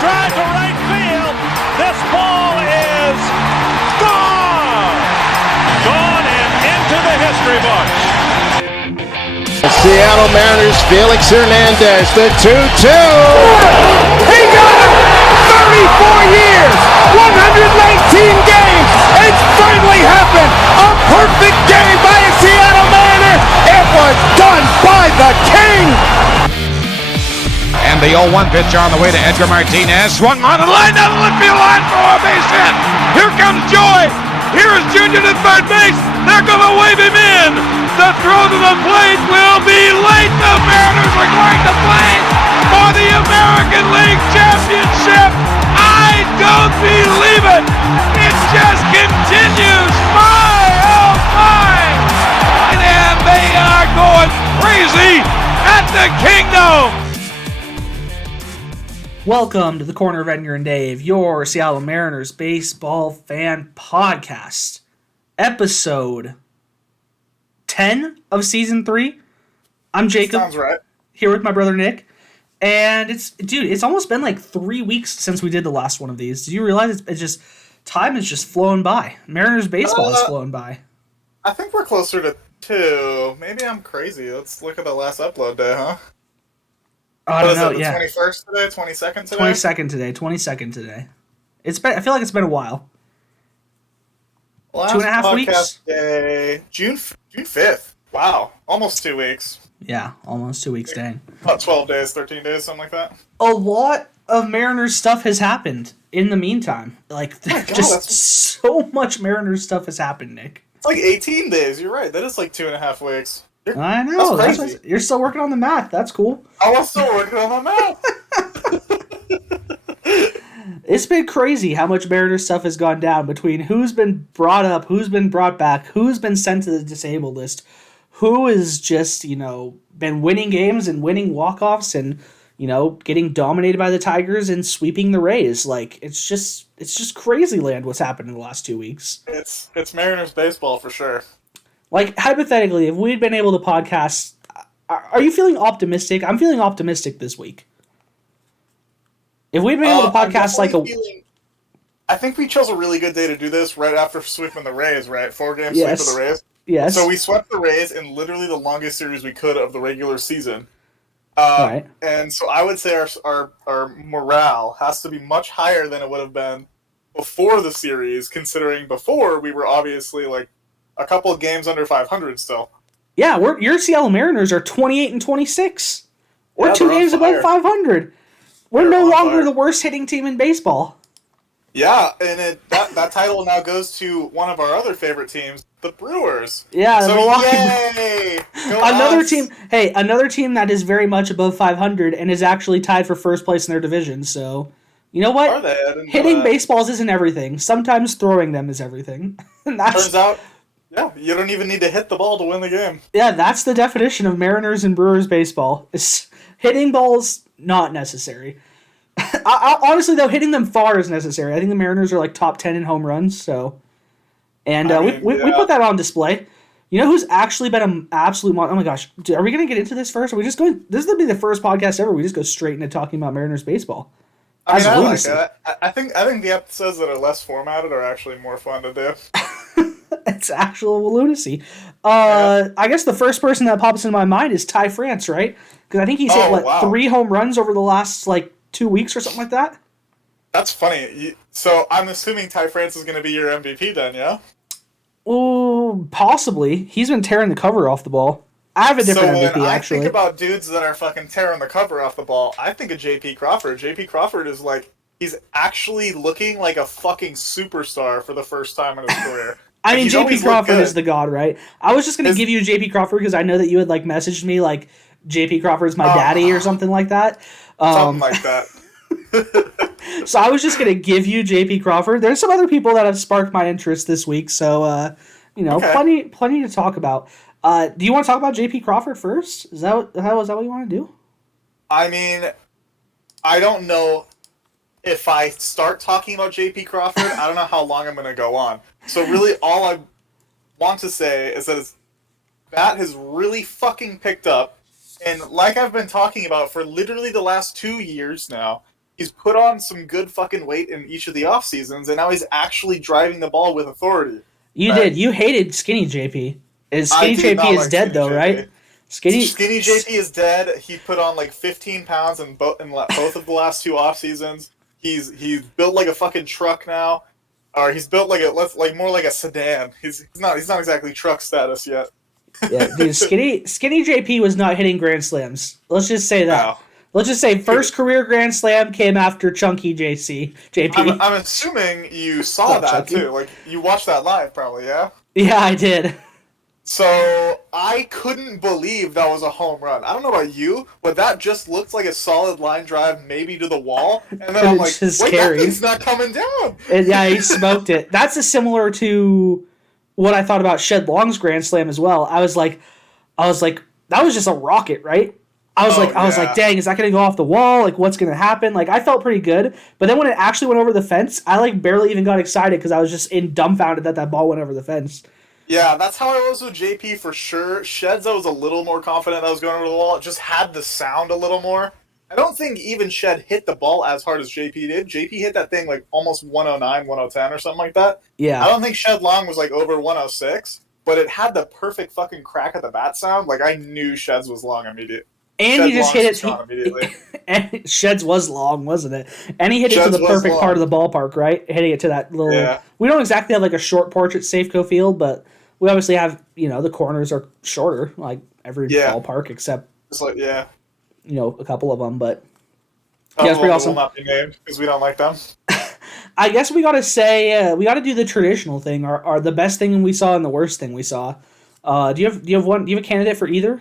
drive to right field. This ball is gone. Gone and into the history books. The Seattle Mariners, Felix Hernandez, the 2-2. He got it! 34 years, 119 games. It's finally happened. A perfect game by a Seattle Mariner. It was done by the King. And the 0-1 pitch on the way to Edgar Martinez. Swung on and line down the left field line for a base hit. Here comes Joy. Here is Junior to third base. They're going to wave him in. The throw to the plate will be late. The Mariners are going to play for the American League Championship. I don't believe it. It just continues. My, oh my. And they are going crazy at the Kingdom. Welcome to the Corner of Edgar and Dave, your Seattle Mariners baseball fan podcast. Episode 10 of season 3. I'm Jacob. Sounds right. Here with my brother Nick. And it's almost been like 3 weeks since we did the last one of these. Did you realize time is just flowing by? Mariners baseball is flowing by. I think we're closer to 2. Maybe I'm crazy. Let's look at the last upload day, huh? I don't know, the 21st today? 22nd today? 22nd today. I feel like it's been a while. Last 2.5 weeks? Day, June 5th. Wow. Almost 2 weeks. Yeah, almost 2 weeks, dang. About 12 days, 13 days, something like that. A lot of Mariners stuff has happened in the meantime. So much Mariners stuff has happened, Nick. It's like 18 days. You're right. That is like 2.5 weeks. I know. That's crazy. You're still working on the math. That's cool. I was still working on the math. It's been crazy how much Mariners stuff has gone down between who's been brought up, who's been brought back, who's been sent to the disabled list, who has just, been winning games and winning walk-offs and, getting dominated by the Tigers and sweeping the Rays. Like, it's just crazy land what's happened in the last 2 weeks. It's Mariners baseball for sure. Like, hypothetically, if we'd been able to podcast, are you feeling optimistic? I'm feeling optimistic this week. If we'd been able to podcast I think we chose a really good day to do this right after sweeping the Rays, right? 4 games sweep of the Rays. Yes. So we swept the Rays in literally the longest series we could of the regular season. Right. And so I would say our morale has to be much higher than it would have been before the series, considering before we were obviously like a couple of games under 500 still. Yeah, your Seattle Mariners are 28-26. We're 2 games above 500. We're no longer the worst hitting team in baseball. Yeah, and that title now goes to one of our other favorite teams, the Brewers. Yeah, so yay! Another team that is very much above 500 and is actually tied for first place in their division. So, you know what? Are they? Hitting baseballs isn't everything. Sometimes throwing them is everything. Turns out, yeah, you don't even need to hit the ball to win the game. Yeah, that's the definition of Mariners and Brewers baseball. Is hitting balls not necessary. Honestly, though, hitting them far is necessary. I think the Mariners are like top 10 in home runs. So, and we put that on display. You know who's actually been an absolute oh my gosh, are we going to get into this first? Are we just going? This is going to be the first podcast ever. We just go straight into talking about Mariners baseball. I like it. I think the episodes that are less formatted are actually more fun to do. It's actual lunacy. I guess the first person that pops into my mind is Ty France, right? Because I think he's hit 3 home runs over the last 2 weeks or something like that. That's funny. So I'm assuming Ty France is going to be your MVP then, yeah? Oh, possibly. He's been tearing the cover off the ball. I have a different MVP, when I actually. think about dudes that are fucking tearing the cover off the ball, I think of J.P. Crawford. J.P. Crawford is he's actually looking like a fucking superstar for the first time in his career. I mean, J.P. Crawford is the god, right? I was just going to give you J.P. Crawford because I know that you had messaged me J.P. Crawford's my daddy or something like that. Something like that. So I was just going to give you J.P. Crawford. There's some other people that have sparked my interest this week, so, okay. plenty to talk about. Do you want to talk about J.P. Crawford first? Is that what you want to do? I mean, I don't know if I start talking about J.P. Crawford, I don't know how long I'm going to go on. So really all I want to say is that his bat has really fucking picked up. And like I've been talking about for literally the last 2 years now, he's put on some good fucking weight in each of the off seasons, and now he's actually driving the ball with authority. You did. You hated Skinny JP. Skinny JP is dead though, right? Skinny JP is dead. He put on like 15 pounds in both of the last 2 off seasons. He's built like a fucking truck now, or he's built like more like a sedan. He's not exactly truck status yet. Yeah, dude, Skinny JP was not hitting grand slams. Let's just say that. No. Let's just say first career grand slam came after Chunky JP. I'm assuming you saw that Chunky. too. Like you watched that live, probably, yeah. Yeah, I did. So I couldn't believe that was a home run. I don't know about you, but that just looked like a solid line drive, maybe to the wall. And then I'm like, wait, that thing's not coming down. And yeah, he smoked it. That's similar to what I thought about Shed Long's grand slam as well. I was like, that was just a rocket, right? I was like, dang, is that going to go off the wall? Like, what's going to happen? Like, I felt pretty good. But then when it actually went over the fence, I like barely even got excited because I was just dumbfounded that ball went over the fence. Yeah, that's how I was with JP for sure. Sheds, I was a little more confident that was going over the wall. It just had the sound a little more. I don't think even Shed hit the ball as hard as JP did. JP hit that thing like almost 109, 110 or something like that. Yeah. I don't think Shed Long was like over 106, but it had the perfect fucking crack at the bat sound. Like I knew Sheds was long immediately. And he just hit it immediately. And Sheds was long, wasn't it? And he hit it to the perfect part of the ballpark, right? Hitting it to that little. Yeah. We don't exactly have like a short porch at Safeco Field, but we obviously have, the corners are shorter, like every ballpark except, a couple of them. But yeah, it's pretty awesome. Will not be named because we don't like them. I guess we gotta say we gotta do the traditional thing, or the best thing we saw and the worst thing we saw. Do you have a candidate for either?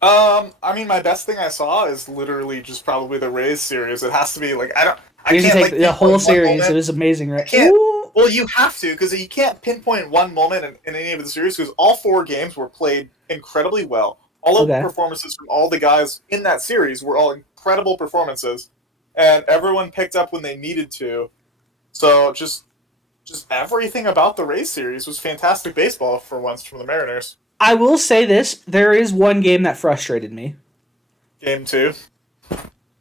I mean, my best thing I saw is literally just probably the Rays series. It has to be like I can't take like the whole series. It was amazing, right? Well, you have to because you can't pinpoint one moment in any of the series because all 4 games were played incredibly well. All of the performances from all the guys in that series were all incredible performances, and everyone picked up when they needed to. So just everything about the Rays series was fantastic baseball for once from the Mariners. I will say this: there is one game that frustrated me. Game 2.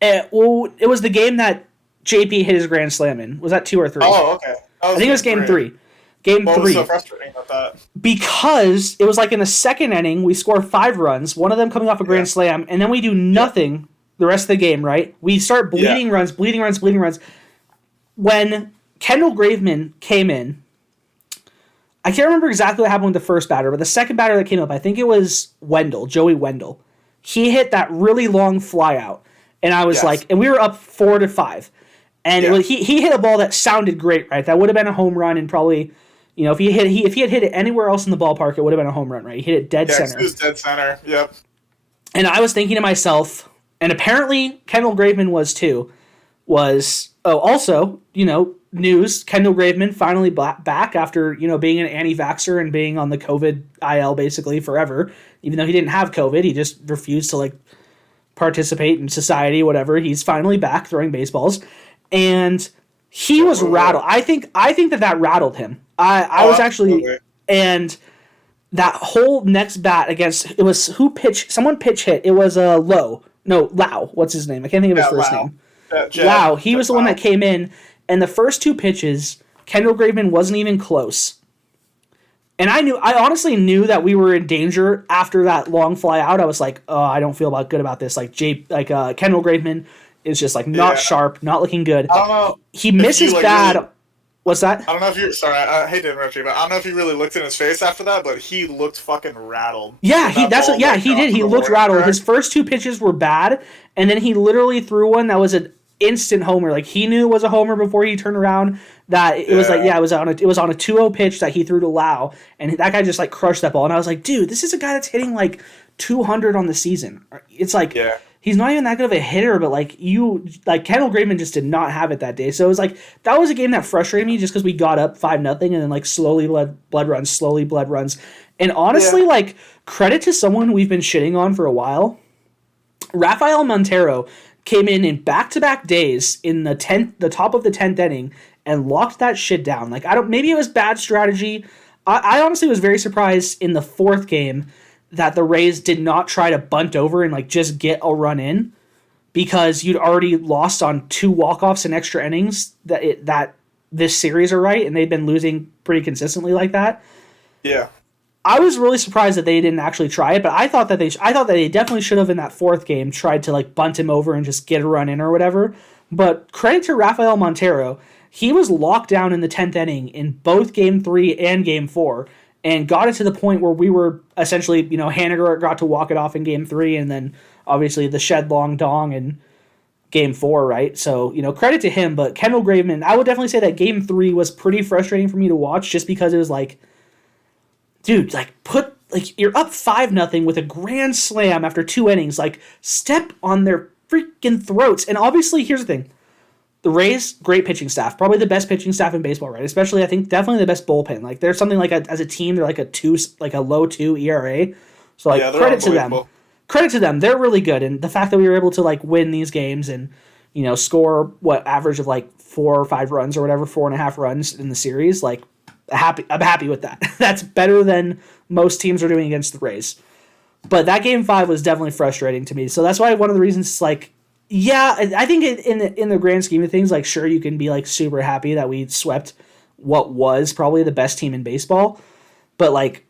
It was the game that JP hit his grand slam in. Was that 2 or 3? Oh, okay. I think it was game 3. Game 3. What was so frustrating about that? Because it was like in the second inning, we score 5 runs, one of them coming off a grand slam, and then we do nothing the rest of the game, right? We start bleeding runs. When Kendall Graveman came in, I can't remember exactly what happened with the first batter, but the second batter that came up, I think it was Joey Wendell. He hit that really long fly out, and I was like, and we were up 4-5. And he hit a ball that sounded great, right? That would have been a home run, and probably, if he had hit it anywhere else in the ballpark, it would have been a home run, right? He hit it dead center. It was dead center. Yep. And I was thinking to myself, and apparently Kendall Graveman was too. Also, news: Kendall Graveman finally back after being an anti-vaxxer and being on the COVID IL basically forever. Even though he didn't have COVID, he just refused to participate in society, whatever. He's finally back throwing baseballs. And he was rattled. I think that rattled him. I was actually, absolutely. And that whole next bat against, it was who pitched, someone pitch hit. It was Lau. What's his name? I can't think of his first name. Lau. He was the one that came in, and the first 2 pitches, Kendall Graveman wasn't even close. And I honestly knew that we were in danger after that long fly out. I was like, oh, I don't feel good about this. Kendall Graveman is just not sharp, not looking good. I don't know. He misses bad. Really, what's that? I don't know if you're sorry. I hate to interrupt you, but I don't know if you really looked in his face after that. But he looked fucking rattled. Yeah, he did. He looked rattled. His first 2 pitches were bad, and then he literally threw one that was an instant homer. He knew it was a homer before he turned around. That it was it was on a 2-0 pitch that he threw to Lau, and that guy just crushed that ball. And I was like, dude, this is a guy that's hitting 200 on the season. It's he's not even that good of a hitter, but Kendall Graveman just did not have it that day. So it was that was a game that frustrated me just because we got up 5-0 and then slowly blood runs. And honestly, credit to someone we've been shitting on for a while. Rafael Montero came in back-to-back days in the top of the 10th inning and locked that shit down. Maybe it was bad strategy. I honestly was very surprised in the 4th game that the Rays did not try to bunt over and just get a run in, because you'd already lost on 2 walk-offs and extra innings that this series are right, and they've been losing pretty consistently like that. Yeah. I was really surprised that they didn't actually try it, but I thought that they definitely should have in that 4th game tried to like bunt him over and just get a run in or whatever. But credit to Rafael Montero, he was locked down in the 10th inning in both Game 3 and Game 4, and got it to the point where we were essentially, Haniger got to walk it off in Game 3, and then obviously the shed long dong in Game 4, right? So, credit to him, but Kendall Graveman, I would definitely say that Game 3 was pretty frustrating for me to watch just because it was like, dude, you're up 5-0 with a grand slam after 2 innings. Like, step on their freaking throats. And obviously, here's the thing. The Rays, great pitching staff. Probably the best pitching staff in baseball, right? Especially, I think, definitely the best bullpen. Like, there's something as a team, they're a low 2 ERA. So, credit to them. Credit to them. They're really good. And the fact that we were able to, win these games and, score, average of, 4 or 5 runs or whatever, 4.5 runs in the series, I'm happy with that. That's better than most teams are doing against the Rays. But that Game 5 was definitely frustrating to me. So that's why one of the reasons, I think in the grand scheme of things, sure, you can be, super happy that we swept what was probably the best team in baseball. But,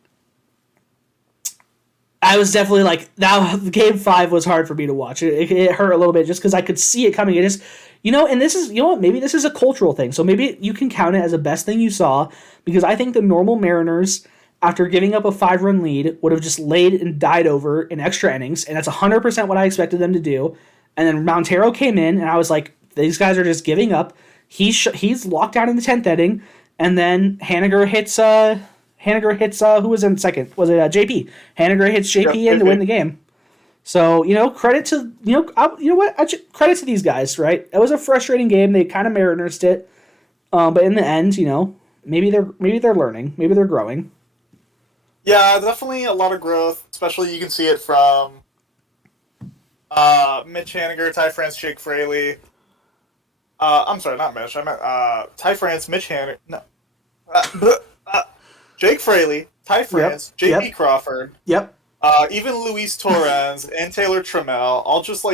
I was definitely, that Game 5 was hard for me to watch. It hurt a little bit just because I could see it coming. It just, and this is, maybe this is a cultural thing. So maybe you can count it as the best thing you saw, because I think the normal Mariners, after giving up a 5-run lead, would have just laid and died over in extra innings, and that's 100% what I expected them to do. And then Montero came in, and I was like, these guys are just giving up. He's locked down in the 10th inning, and then Haniger hits who was in second? Was it JP? Haniger hits JP in to win the game. So, credit to, credit to these guys, right? It was a frustrating game. They kind of Mariners'd it. But in the end, maybe they're learning. Maybe they're growing. Yeah, definitely a lot of growth. Especially you can see it from Mitch Haniger, Ty France, Jake Fraley. I'm sorry, not Mitch. I meant Ty France, Mitch Haniger. No. Jake Fraley, Ty France, J.P. Crawford. Yep. Even Luis Torrens and Taylor Trammell, all just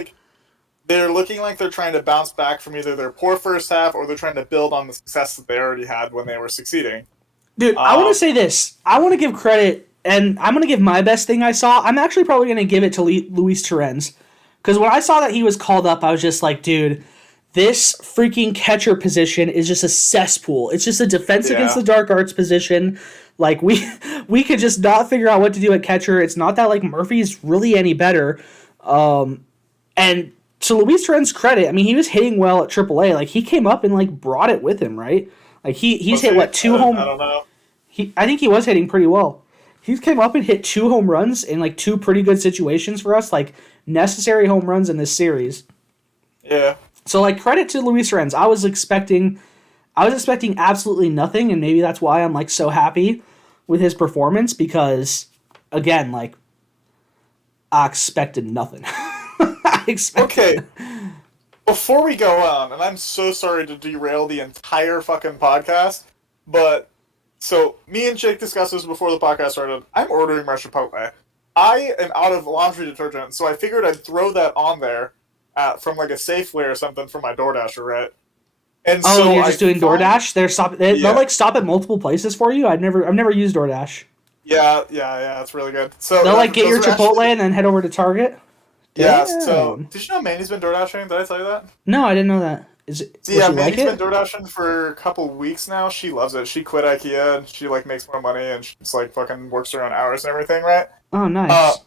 they're looking like they're trying to bounce back from either their poor first half or they're trying to build on the success that they already had when they were succeeding. Dude, I want to say this. I want to give credit, and I'm going to give my best thing I saw. I'm actually probably going to give it to Luis Torrens. Because when I saw that he was called up, I was just like, dude, this freaking catcher position is just a cesspool. It's just a defense against the dark arts position. We could just not figure out what to do at catcher. It's not that Murphy's really any better. And to Luis Torrens' credit, I mean, he was hitting well at AAA. He came up and brought it with him, right? He's hit 2 home. I don't know. I think he was hitting pretty well. He came up and hit 2 home runs in 2 pretty good situations for us, necessary home runs in this series. Yeah. So credit to Luis Torrens. I was expecting absolutely nothing, and maybe that's why I'm so happy with his performance, because again, I expected nothing. Okay. Before we go on, and I'm so sorry to derail the entire fucking podcast, but so me and Jake discussed this before the podcast started. I'm ordering my Chipotle. I am out of laundry detergent, so I figured I'd throw that on there from a Safeway or something for my DoorDasher, right? And so you're just doing DoorDash? They'll stop at multiple places for you. I've never used DoorDash. Yeah, it's really good. So they'll get your Chipotle and then head over to Target. Yeah. Damn. So did you know Mandy's been DoorDashing? Did I tell you that? No, I didn't know that. Mandy's been DoorDashing for a couple weeks now. She loves it. She quit IKEA and she makes more money and she's fucking works her own hours and everything, right? Oh, nice.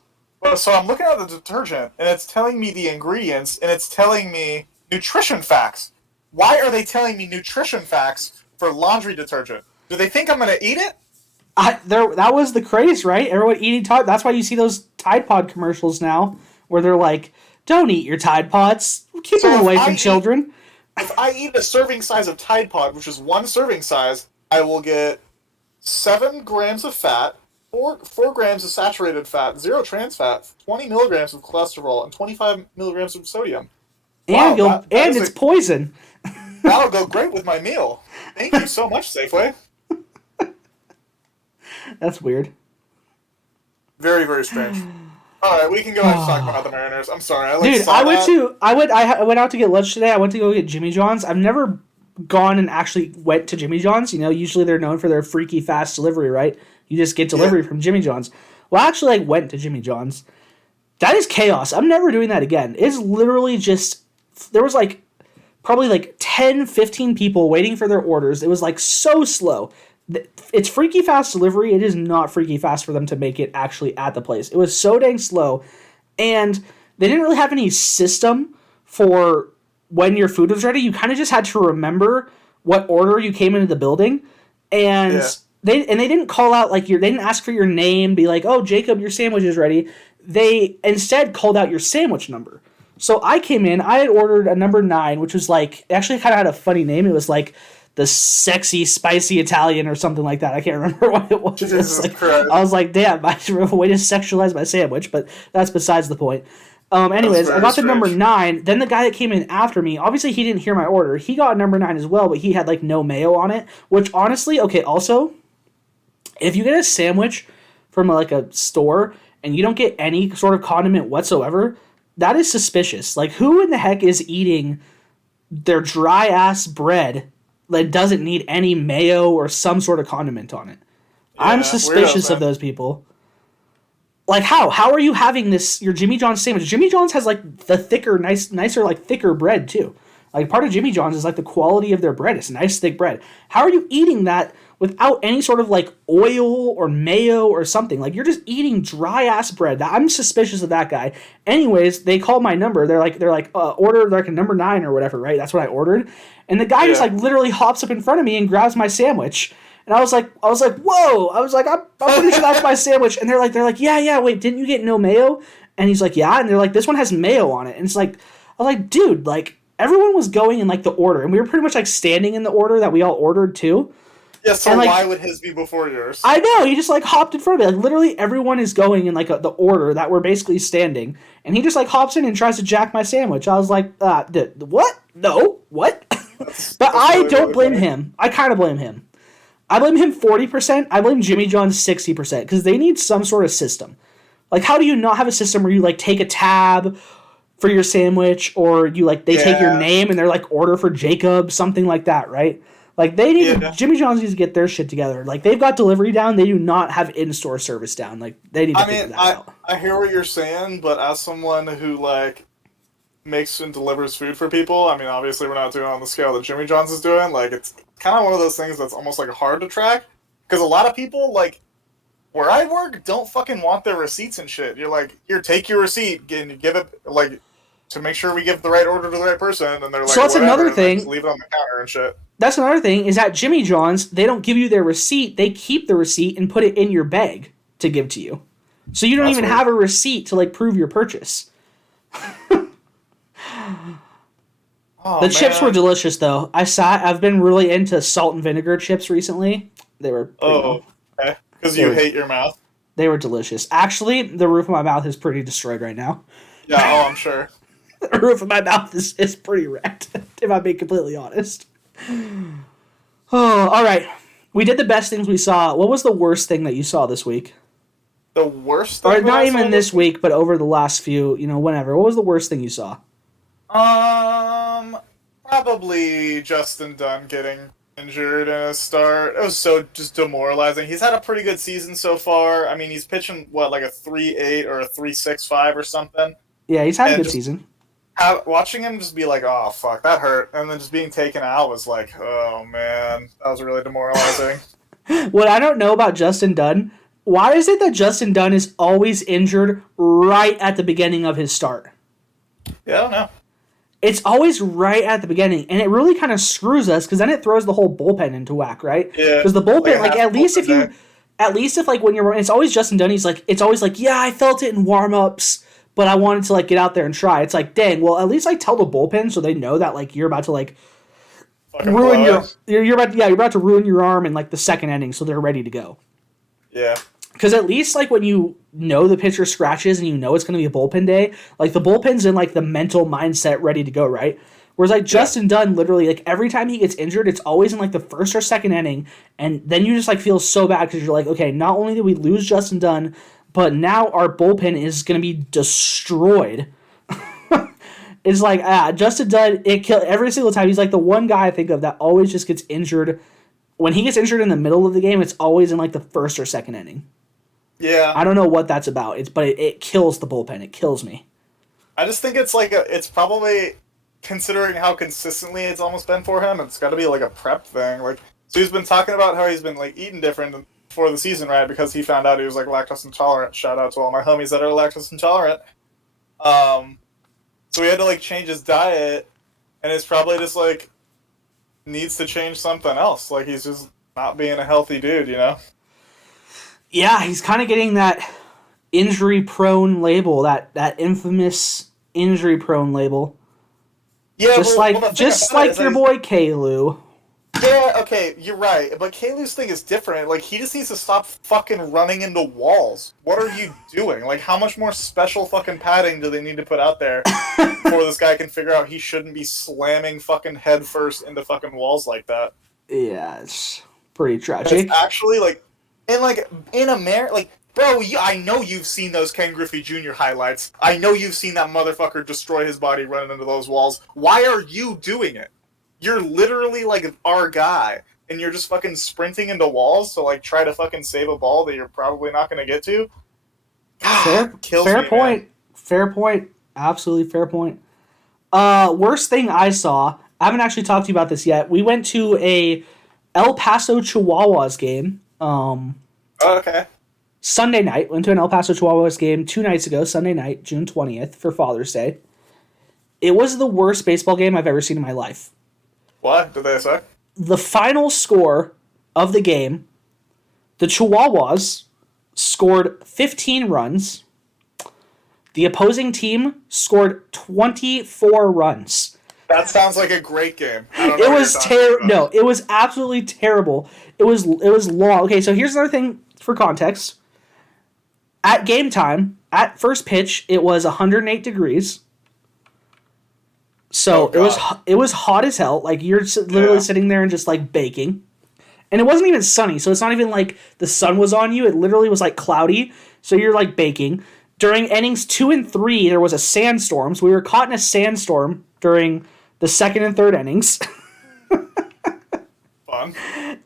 So I'm looking at the detergent and it's telling me the ingredients and it's telling me nutrition facts. Why are they telling me nutrition facts for laundry detergent? Do they think I'm gonna eat it? That was the craze, right? Everyone eating Tide. That's why you see those Tide Pod commercials now, where they're like, "Don't eat your Tide Pods. Keep them away from children." If I eat a serving size of Tide Pod, which is 1 serving size, I will get 7 grams of fat, 4 grams of saturated fat, 0 trans fat, 20 milligrams of cholesterol, and 25 milligrams of sodium. And it's poison. That'll go great with my meal. Thank you so much, Safeway. That's weird. Very, very strange. All right, we can go ahead and talk about the Mariners. I'm sorry, Dude, I went out to get lunch today. I went to go get Jimmy John's. I've never gone and actually went to Jimmy John's. You know, usually they're known for their freaky fast delivery, right? You just get delivery from Jimmy John's. Well, I actually went to Jimmy John's. That is chaos. I'm never doing that again. It's literally just, there was probably 10, 15 people waiting for their orders. It was so slow. It's freaky fast delivery. It is not freaky fast for them to make it actually at the place. It was so dang slow. And they didn't really have any system for when your food was ready. You kind of just had to remember what order you came into the building. And they didn't call out they didn't ask for your name, be like, "Oh, Jacob, your sandwich is ready." They instead called out your sandwich number. So I came in, I had ordered a number 9, which was it actually kind of had a funny name. It was the sexy, spicy Italian or something like that. I can't remember what it was. I was like, damn, I should have a way to sexualize my sandwich, but that's besides the point. Anyways, I got the number 9. Then the guy that came in after me, obviously he didn't hear my order. He got number 9 as well, but he had no mayo on it, which honestly, okay, also, if you get a sandwich from a store and you don't get any sort of condiment whatsoever, that is suspicious. Who in the heck is eating their dry-ass bread that doesn't need any mayo or some sort of condiment on it? Yeah, I'm suspicious of those people. How? How are you having your Jimmy John's sandwich? Jimmy John's has the thicker, nicer, thicker bread too. Part of Jimmy John's is the quality of their bread. It's nice, thick bread. How are you eating that without any sort of oil or mayo or something? You're just eating dry ass bread. I'm suspicious of that guy. Anyways, they called my number. They're order a number 9 or whatever, right? That's what I ordered. And the guy just literally hops up in front of me and grabs my sandwich. And I was like, whoa! I was like, I'm pretty sure that's my sandwich. And they're like, yeah. Wait, didn't you get no mayo? And he's like, yeah. And they're like, this one has mayo on it. And it's I was like, dude, everyone was going in the order, and we were pretty much standing in the order that we all ordered too. Yeah, so why would his be before yours? I know, he just hopped in front of me. Literally everyone is going in the order that we're basically standing, and he just hops in and tries to jack my sandwich. I was like, what? No, what? But I don't blame him. I kind of blame him. I blame him 40%. I blame Jimmy John's 60% because they need some sort of system. How do you not have a system where you take a tab for your sandwich, or you they take your name and they're order for Jacob, something like that, right? They need Jimmy John's needs to get their shit together. They've got delivery down, they do not have in-store service down. They need to figure that out. I hear what you're saying, but as someone who makes and delivers food for people, I mean, obviously we're not doing it on the scale that Jimmy John's is doing. It's kind of one of those things that's almost hard to track, because a lot of people where I work don't fucking want their receipts and shit. You're here, take your receipt and you give it to make sure we give the right order to the right person, and they're so that's another thing. Just leave it on the counter and shit. That's another thing, is at Jimmy John's, they don't give you their receipt. They keep the receipt and put it in your bag to give to you. So you don't even have a receipt to prove your purchase. The chips were delicious though. I've been really into salt and vinegar chips recently. They were okay. Because you hate your mouth. They were delicious. Actually, the roof of my mouth is pretty destroyed right now. Yeah, I'm sure. The roof of my mouth is pretty wrecked, if I'm being completely honest. Oh, all right. We did the best things we saw. What was the worst thing that you saw this week? The worst thing? Or not even this week, but over the last few, whenever. What was the worst thing you saw? Probably Justin Dunn getting injured in a start. It was so just demoralizing. He's had a pretty good season so far. I mean, he's pitching, a 3.8 or a 3.65 or something. Yeah, he's had a good season. Watching him just be oh, fuck, that hurt. And then just being taken out was oh, man, that was really demoralizing. What I don't know about Justin Dunn, why is it that Justin Dunn is always injured right at the beginning of his start? Yeah, I don't know. It's always right at the beginning, and it really kind of screws us, because then it throws the whole bullpen into whack, right? Yeah. Because the bullpen, at least if when you're, it's always Justin Dunn, it's always yeah, I felt it in warm-ups, but I wanted to get out there and try. It's dang, well, at least tell the bullpen so they know that you're about to ruin you're about to ruin your arm in the second inning, so they're ready to go. Yeah. Because at least when you know the pitcher scratches and you know it's going to be a bullpen day, the bullpen's in the mental mindset ready to go, right? Whereas Justin Dunn, literally every time he gets injured, it's always in the first or second inning, and then you just feel so bad because you're okay, not only did we lose Justin Dunn, but now our bullpen is going to be destroyed. It's like, Justin Dunn, it killed every single time. He's like the one guy I think of that always just gets injured. When he gets injured in the middle of the game, it's always in like the first or second inning. Yeah. I don't know what that's about. It kills the bullpen. It kills me. I just think it's probably, considering how consistently it's almost been for him, it's got to be like a prep thing. Like, so he's been talking about how he's been like eating different before the season, right? Because he found out he was like lactose intolerant. Shout out to all my homies that are lactose intolerant. So he had to like change his diet, and it's probably just like needs to change something else. Like he's just not being a healthy dude, you know? Yeah, he's kind of getting that injury-prone label, that infamous injury-prone label. Yeah, just like your boy Kalu. Yeah, okay, you're right. But Kalu's thing is different. Like, he just needs to stop fucking running into walls. What are you doing? Like, how much more special fucking padding do they need to put out there before this guy can figure out he shouldn't be slamming fucking head first into fucking walls like that? Yeah, it's pretty tragic. It's actually, like, in America, like, bro, I know you've seen those Ken Griffey Jr. highlights. I know you've seen that motherfucker destroy his body running into those walls. Why are you doing it? You're literally, like, our guy, and you're just fucking sprinting into walls to, like, try to fucking save a ball that you're probably not going to get to? Fair point. Man. Fair point. Absolutely fair point. Worst thing I saw, I haven't actually talked to you about this yet. We went to a El Paso Chihuahuas game. Okay. Sunday night. Went to an El Paso Chihuahuas game 2 nights ago, Sunday night, June 20th, for Father's Day. It was the worst baseball game I've ever seen in my life. What? Did they suck? The final score of the game, the Chihuahuas scored 15 runs. The opposing team scored 24 runs. That sounds like a great game. It was terrible. No, it was absolutely terrible. It was long. Okay, so here's another thing for context. At game time, at first pitch, it was 108 degrees. So it was hot as hell. Like, you're literally sitting there and just like baking. And it wasn't even sunny, so it's not even like the sun was on you. It literally was like cloudy, so you're like baking. During innings 2 and 3, there was a sandstorm, so we were caught in a sandstorm during the second and third innings. Fun.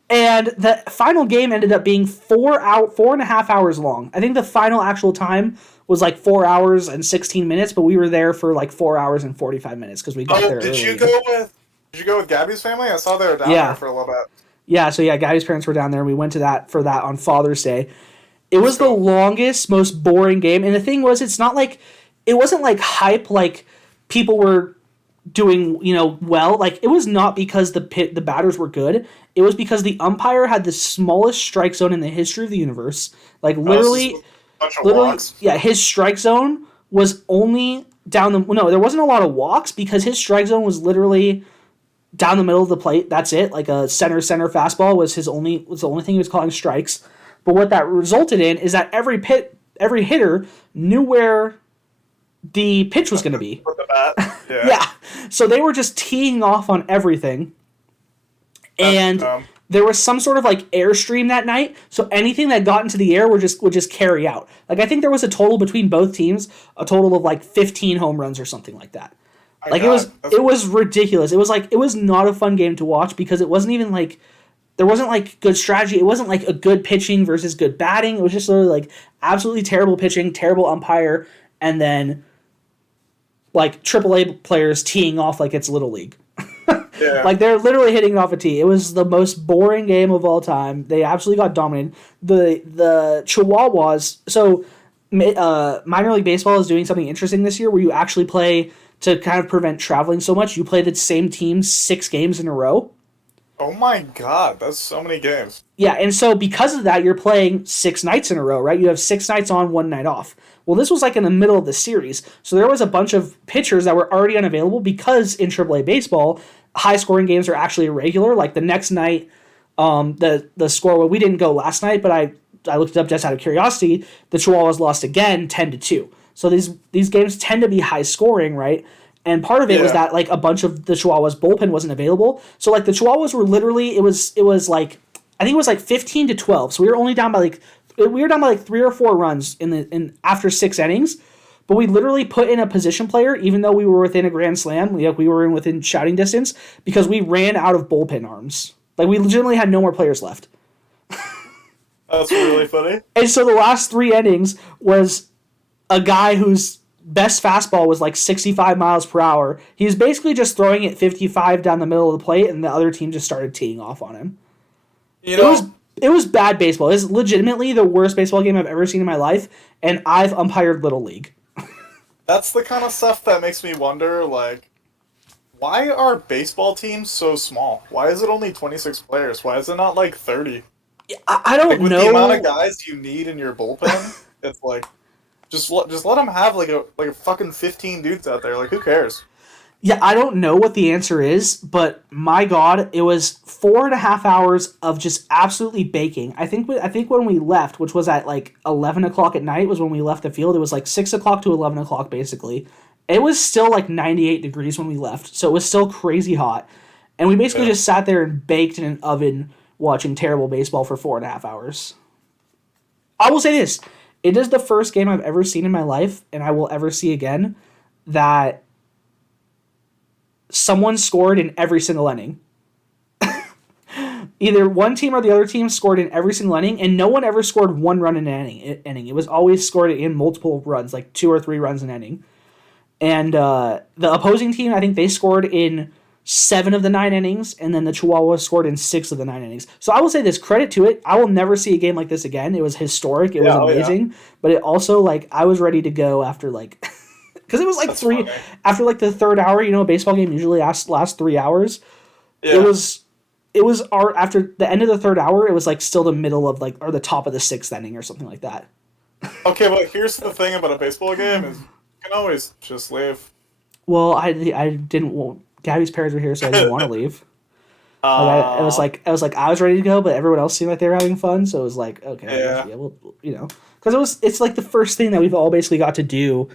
And the final game ended up being 4.5 hours long. I think the final actual time was like 4 hours and 16 minutes, but we were there for like 4 hours and 45 minutes because we got there early. Did you go with Gabby's family? I saw they were down there for a little bit. Yeah, so Gabby's parents were down there. We went to that on Father's Day. It was the longest, most boring game. And the thing was, it wasn't like hype, like people were doing, well. Like, it was not because the batters were good. It was because the umpire had the smallest strike zone in the history of the universe. Like, literally, his strike zone was only down the... No, there wasn't a lot of walks because his strike zone was literally down the middle of the plate. That's it. Like a center fastball was the only thing he was calling strikes. But what that resulted in is that every hitter knew where the pitch was going to be. With the bat. Yeah. So they were just teeing off on everything. And there was some sort of like airstream that night, so anything that got into the air would just carry out. Like, I think there was a total between both teams, a total of like 15 home runs or something like that. Like, it was ridiculous. It was not a fun game to watch because it wasn't even like, there wasn't like good strategy. It wasn't like a good pitching versus good batting. It was just literally like absolutely terrible pitching, terrible umpire, and then like AAA players teeing off like it's Little League. Yeah. Like, they're literally hitting it off a tee. It was the most boring game of all time. They absolutely got dominated. The Chihuahuas... So, minor league baseball is doing something interesting this year where you actually play, to kind of prevent traveling so much, you play the same team 6 games in a row. Oh my god, that's so many games. Yeah, and so because of that, you're playing 6 nights in a row, right? You have 6 nights on, 1 night off. Well, this was like in the middle of the series. So there was a bunch of pitchers that were already unavailable because in AAA baseball, high-scoring games are actually irregular. Like, the next night, the score... Well, we didn't go last night, but I looked it up just out of curiosity. The Chihuahuas lost again, 10-2. So these games tend to be high-scoring, right? And part of it was that, like, a bunch of the Chihuahuas' bullpen wasn't available. So, like, the Chihuahuas were literally... It was like... I think it was like 15-12. So we were only down by like we were down by like 3 or 4 runs after 6 innings, but we literally put in a position player, even though we were within a grand slam. We were within shouting distance because we ran out of bullpen arms. Like, we legitimately had no more players left. That's really funny. And so the last 3 innings was a guy whose best fastball was like 65 miles per hour. He was basically just throwing it 55 down the middle of the plate, and the other team just started teeing off on him. It was bad baseball. It was legitimately the worst baseball game I've ever seen in my life, and I've umpired Little League. That's the kind of stuff that makes me wonder, like, why are baseball teams so small? Why is it only 26 players? Why is it not like 30? I don't with know. The amount of guys you need in your bullpen, it's like, just let them have like a fucking 15 dudes out there. Like, who cares? Yeah, I don't know what the answer is, but my God, it was 4.5 hours of just absolutely baking. I think when we left, which was at like 11 o'clock at night, was when we left the field. It was like 6 o'clock to 11 o'clock, basically. It was still like 98 degrees when we left, so it was still crazy hot. And we basically just sat there and baked in an oven watching terrible baseball for 4.5 hours. I will say this. It is the first game I've ever seen in my life, and I will ever see again, that someone scored in every single inning. Either one team or the other team scored in every single inning, and no one ever scored 1 run in an inning. It was always scored in multiple runs, like 2 or 3 runs an inning. And the opposing team, I think they scored in 7 of the 9 innings, and then the Chihuahuas scored in 6 of the 9 innings. So I will say this, credit to it, I will never see a game like this again. It was historic, it was amazing, but it also, like, I was ready to go after, like, because it was like after like the 3rd hour, a baseball game usually lasts 3 hours. Yeah. It was after the end of the 3rd hour, it was like still the middle of or the top of the 6th inning or something like that. Okay, but here's the thing about a baseball game is you can always just leave. Well, I didn't. Well, Gabby's parents were here, so I didn't want to leave. I was ready to go, but everyone else seemed like they were having fun, so it was like, okay, I guess, because it's like the first thing that we've all basically got to do.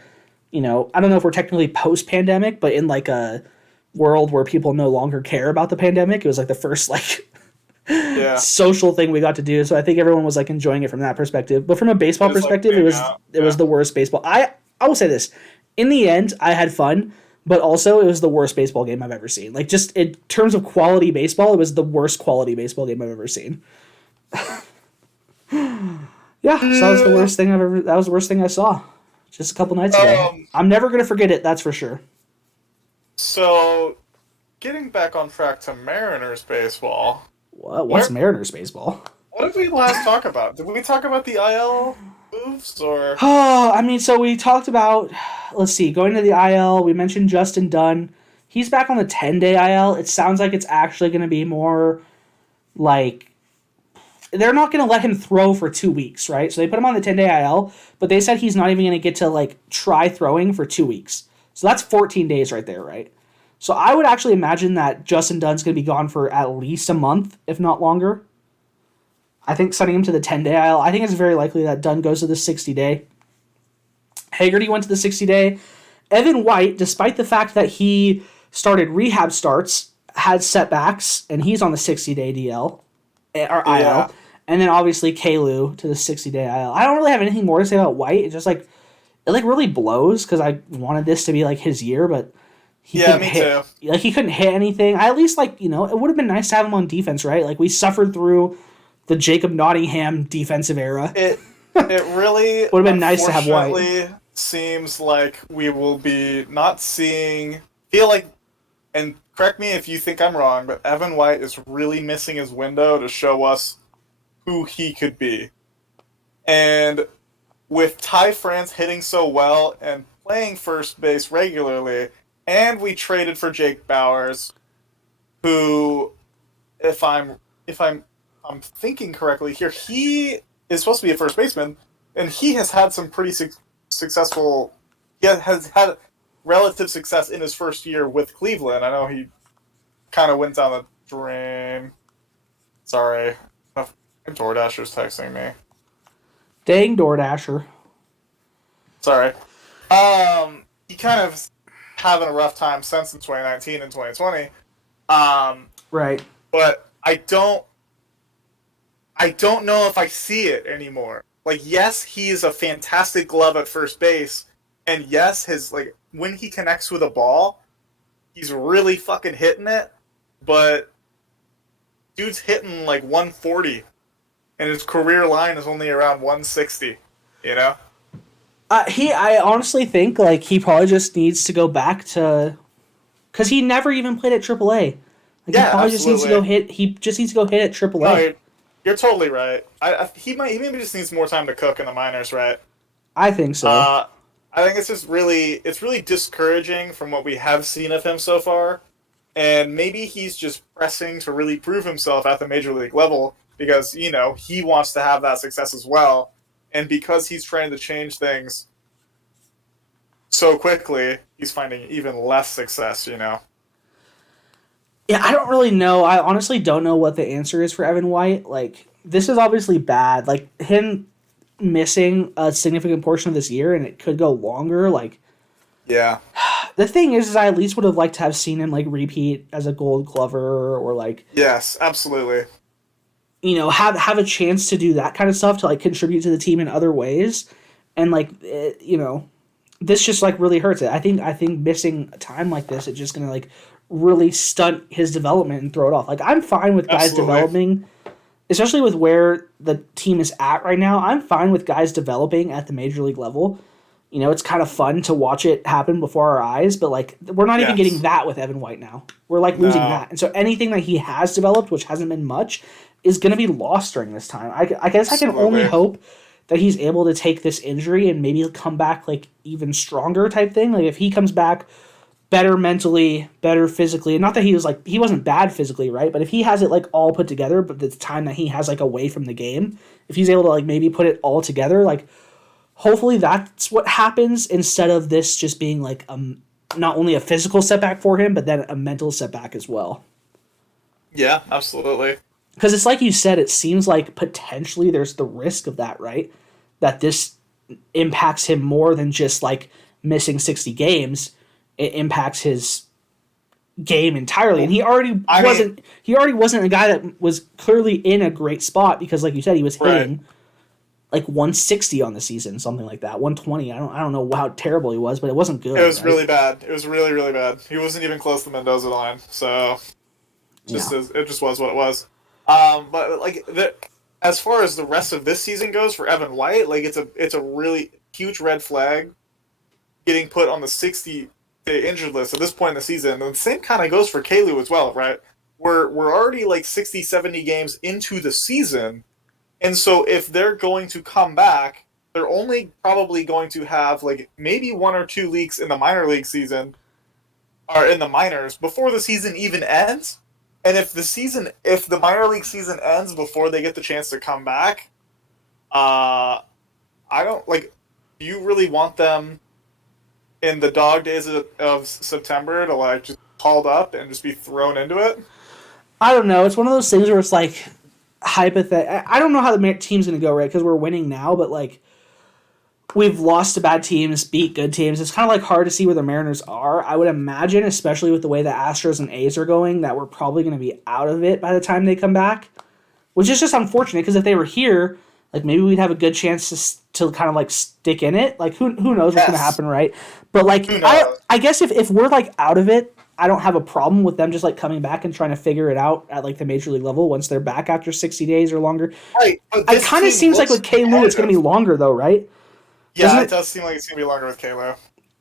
I don't know if we're technically post-pandemic, but in like a world where people no longer care about the pandemic, it was like the first social thing we got to do. So I think everyone was like enjoying it from that perspective. But from a baseball perspective, it was the worst baseball. I will say this: in the end, I had fun, but also it was the worst baseball game I've ever seen. Like, just in terms of quality baseball, it was the worst quality baseball game I've ever seen. Yeah, so that was the worst thing That was the worst thing I saw. Just a couple nights ago. I'm never going to forget it, that's for sure. So, getting back on track to Mariners baseball. What's Mariners baseball? What did we last talk about? Did we talk about the IL moves, or? So we talked about, let's see, going to the IL. We mentioned Justin Dunn. He's back on the 10-day IL. It sounds like it's actually going to be more like, they're not going to let him throw for 2 weeks, right? So they put him on the 10-day IL, but they said he's not even going to get to, try throwing for 2 weeks. So that's 14 days right there, right? So I would actually imagine that Justin Dunn's going to be gone for at least a month, if not longer. I think sending him to the 10-day IL, I think it's very likely that Dunn goes to the 60-day. Haggerty went to the 60-day. Evan White, despite the fact that he started rehab starts, had setbacks, and he's on the 60-day DL, or IL. Yeah. And then obviously Kalu to the 60-day IL. I don't really have anything more to say about White. It's just it really blows because I wanted this to be his year, but he couldn't hit. Too. He couldn't hit anything. I at least it would have been nice to have him on defense, right? We suffered through the Jacob Nottingham defensive era. It really would have been nice to have White. Seems like we will be not seeing. And correct me if you think I'm wrong, but Evan White is really missing his window to show us who he could be. And with Ty France hitting so well and playing first base regularly, and we traded for Jake Bowers, who, if I'm thinking correctly here, he is supposed to be a first baseman, and he has had some pretty successful. He has had relative success in his first year with Cleveland. I know he kind of went down the drain. Sorry. DoorDasher's texting me. Dang DoorDasher. Sorry. He kind of having a rough time since in 2019 and 2020. Right. But I don't know if I see it anymore. Like, yes, he's a fantastic glove at first base, and yes, his like when he connects with a ball, he's really fucking hitting it, but dude's hitting like 140, and his career line is only around 160. You know? I honestly think like he probably just needs to go back to, because he never even played at AAA. Like Yeah, he probably absolutely. just needs to go hit. He just needs to go hit at AAA. No, you're totally right. He maybe just needs more time to cook in the minors, right? I think so. I think it's really discouraging from what we have seen of him so far, and maybe he's just pressing to really prove himself at the major league level because he wants to have that success as well, and because he's trying to change things so quickly, he's finding even less success. Yeah, I don't really know. I honestly don't know what the answer is for Evan White. Like, this is obviously bad. Like, him missing a significant portion of this year, and it could go longer. Like, Yeah. the thing is I at least would have liked to have seen him, like, repeat as a Gold Glover or, like... Yes, absolutely. Have a chance to do that kind of stuff to, like, contribute to the team in other ways. And, like, this just, like, really hurts it. I think missing a time like this, it's just going to, like, really stunt his development and throw it off. Like, I'm fine with guys developing, especially with where the team is at right now. I'm fine with guys developing at the major league level. It's kind of fun to watch it happen before our eyes, but, like, we're not even getting that with Evan White now. We're, like, losing that. And so anything that he has developed, which hasn't been much, is going to be lost during this time. I guess I can only hope that he's able to take this injury and maybe come back, like, even stronger type thing. Like, if he comes back better mentally, better physically, and not that he wasn't bad physically, right? But if he has it, like, all put together, but the time that he has, like, away from the game, if he's able to, like, maybe put it all together, like, hopefully that's what happens instead of this just being, like, not only a physical setback for him, but then a mental setback as well. Yeah, absolutely. Because it's like you said, it seems like potentially there's the risk of that, right? That this impacts him more than just, like, missing 60 games. It impacts his game entirely, and he already wasn't a guy that was clearly in a great spot because, like you said, he was hitting like 160 on the season, something like that, 120. I don't know how terrible he was, but it wasn't good. It was really bad. It was really, really bad. He wasn't even close to the Mendoza line, so it just was what it was. But like as far as the rest of this season goes for Evan White, like it's a really huge red flag getting put on the 60-day injured list at this point in the season. And the same kind of goes for Kalu as well, right? We're already like 60, 70 games into the season, and so if they're going to come back, they're only probably going to have like maybe 1 or 2 leaks in the minor league season, or in the minors before the season even ends. And if the minor league season ends before they get the chance to come back, I don't like. Do you really want them in the dog days of September to like just called up and just be thrown into it? I don't know. It's one of those things where it's like hypothetical. I don't know how the team's going to go, right? Because we're winning now, but like we've lost to bad teams, beat good teams. It's kind of like hard to see where the Mariners are. I would imagine, especially with the way the Astros and A's are going, that we're probably going to be out of it by the time they come back, which is just unfortunate because if they were here, like maybe we'd have a good chance to kind of like stick in it. Like who knows what's going to happen, right? But like I guess if we're like out of it, I don't have a problem with them just like coming back and trying to figure it out at like the major league level once they're back after 60 days or longer. Right. It kind of seems like with Kalu it's going to be longer though, right? Yeah, it does seem like it's going to be longer with Kalu.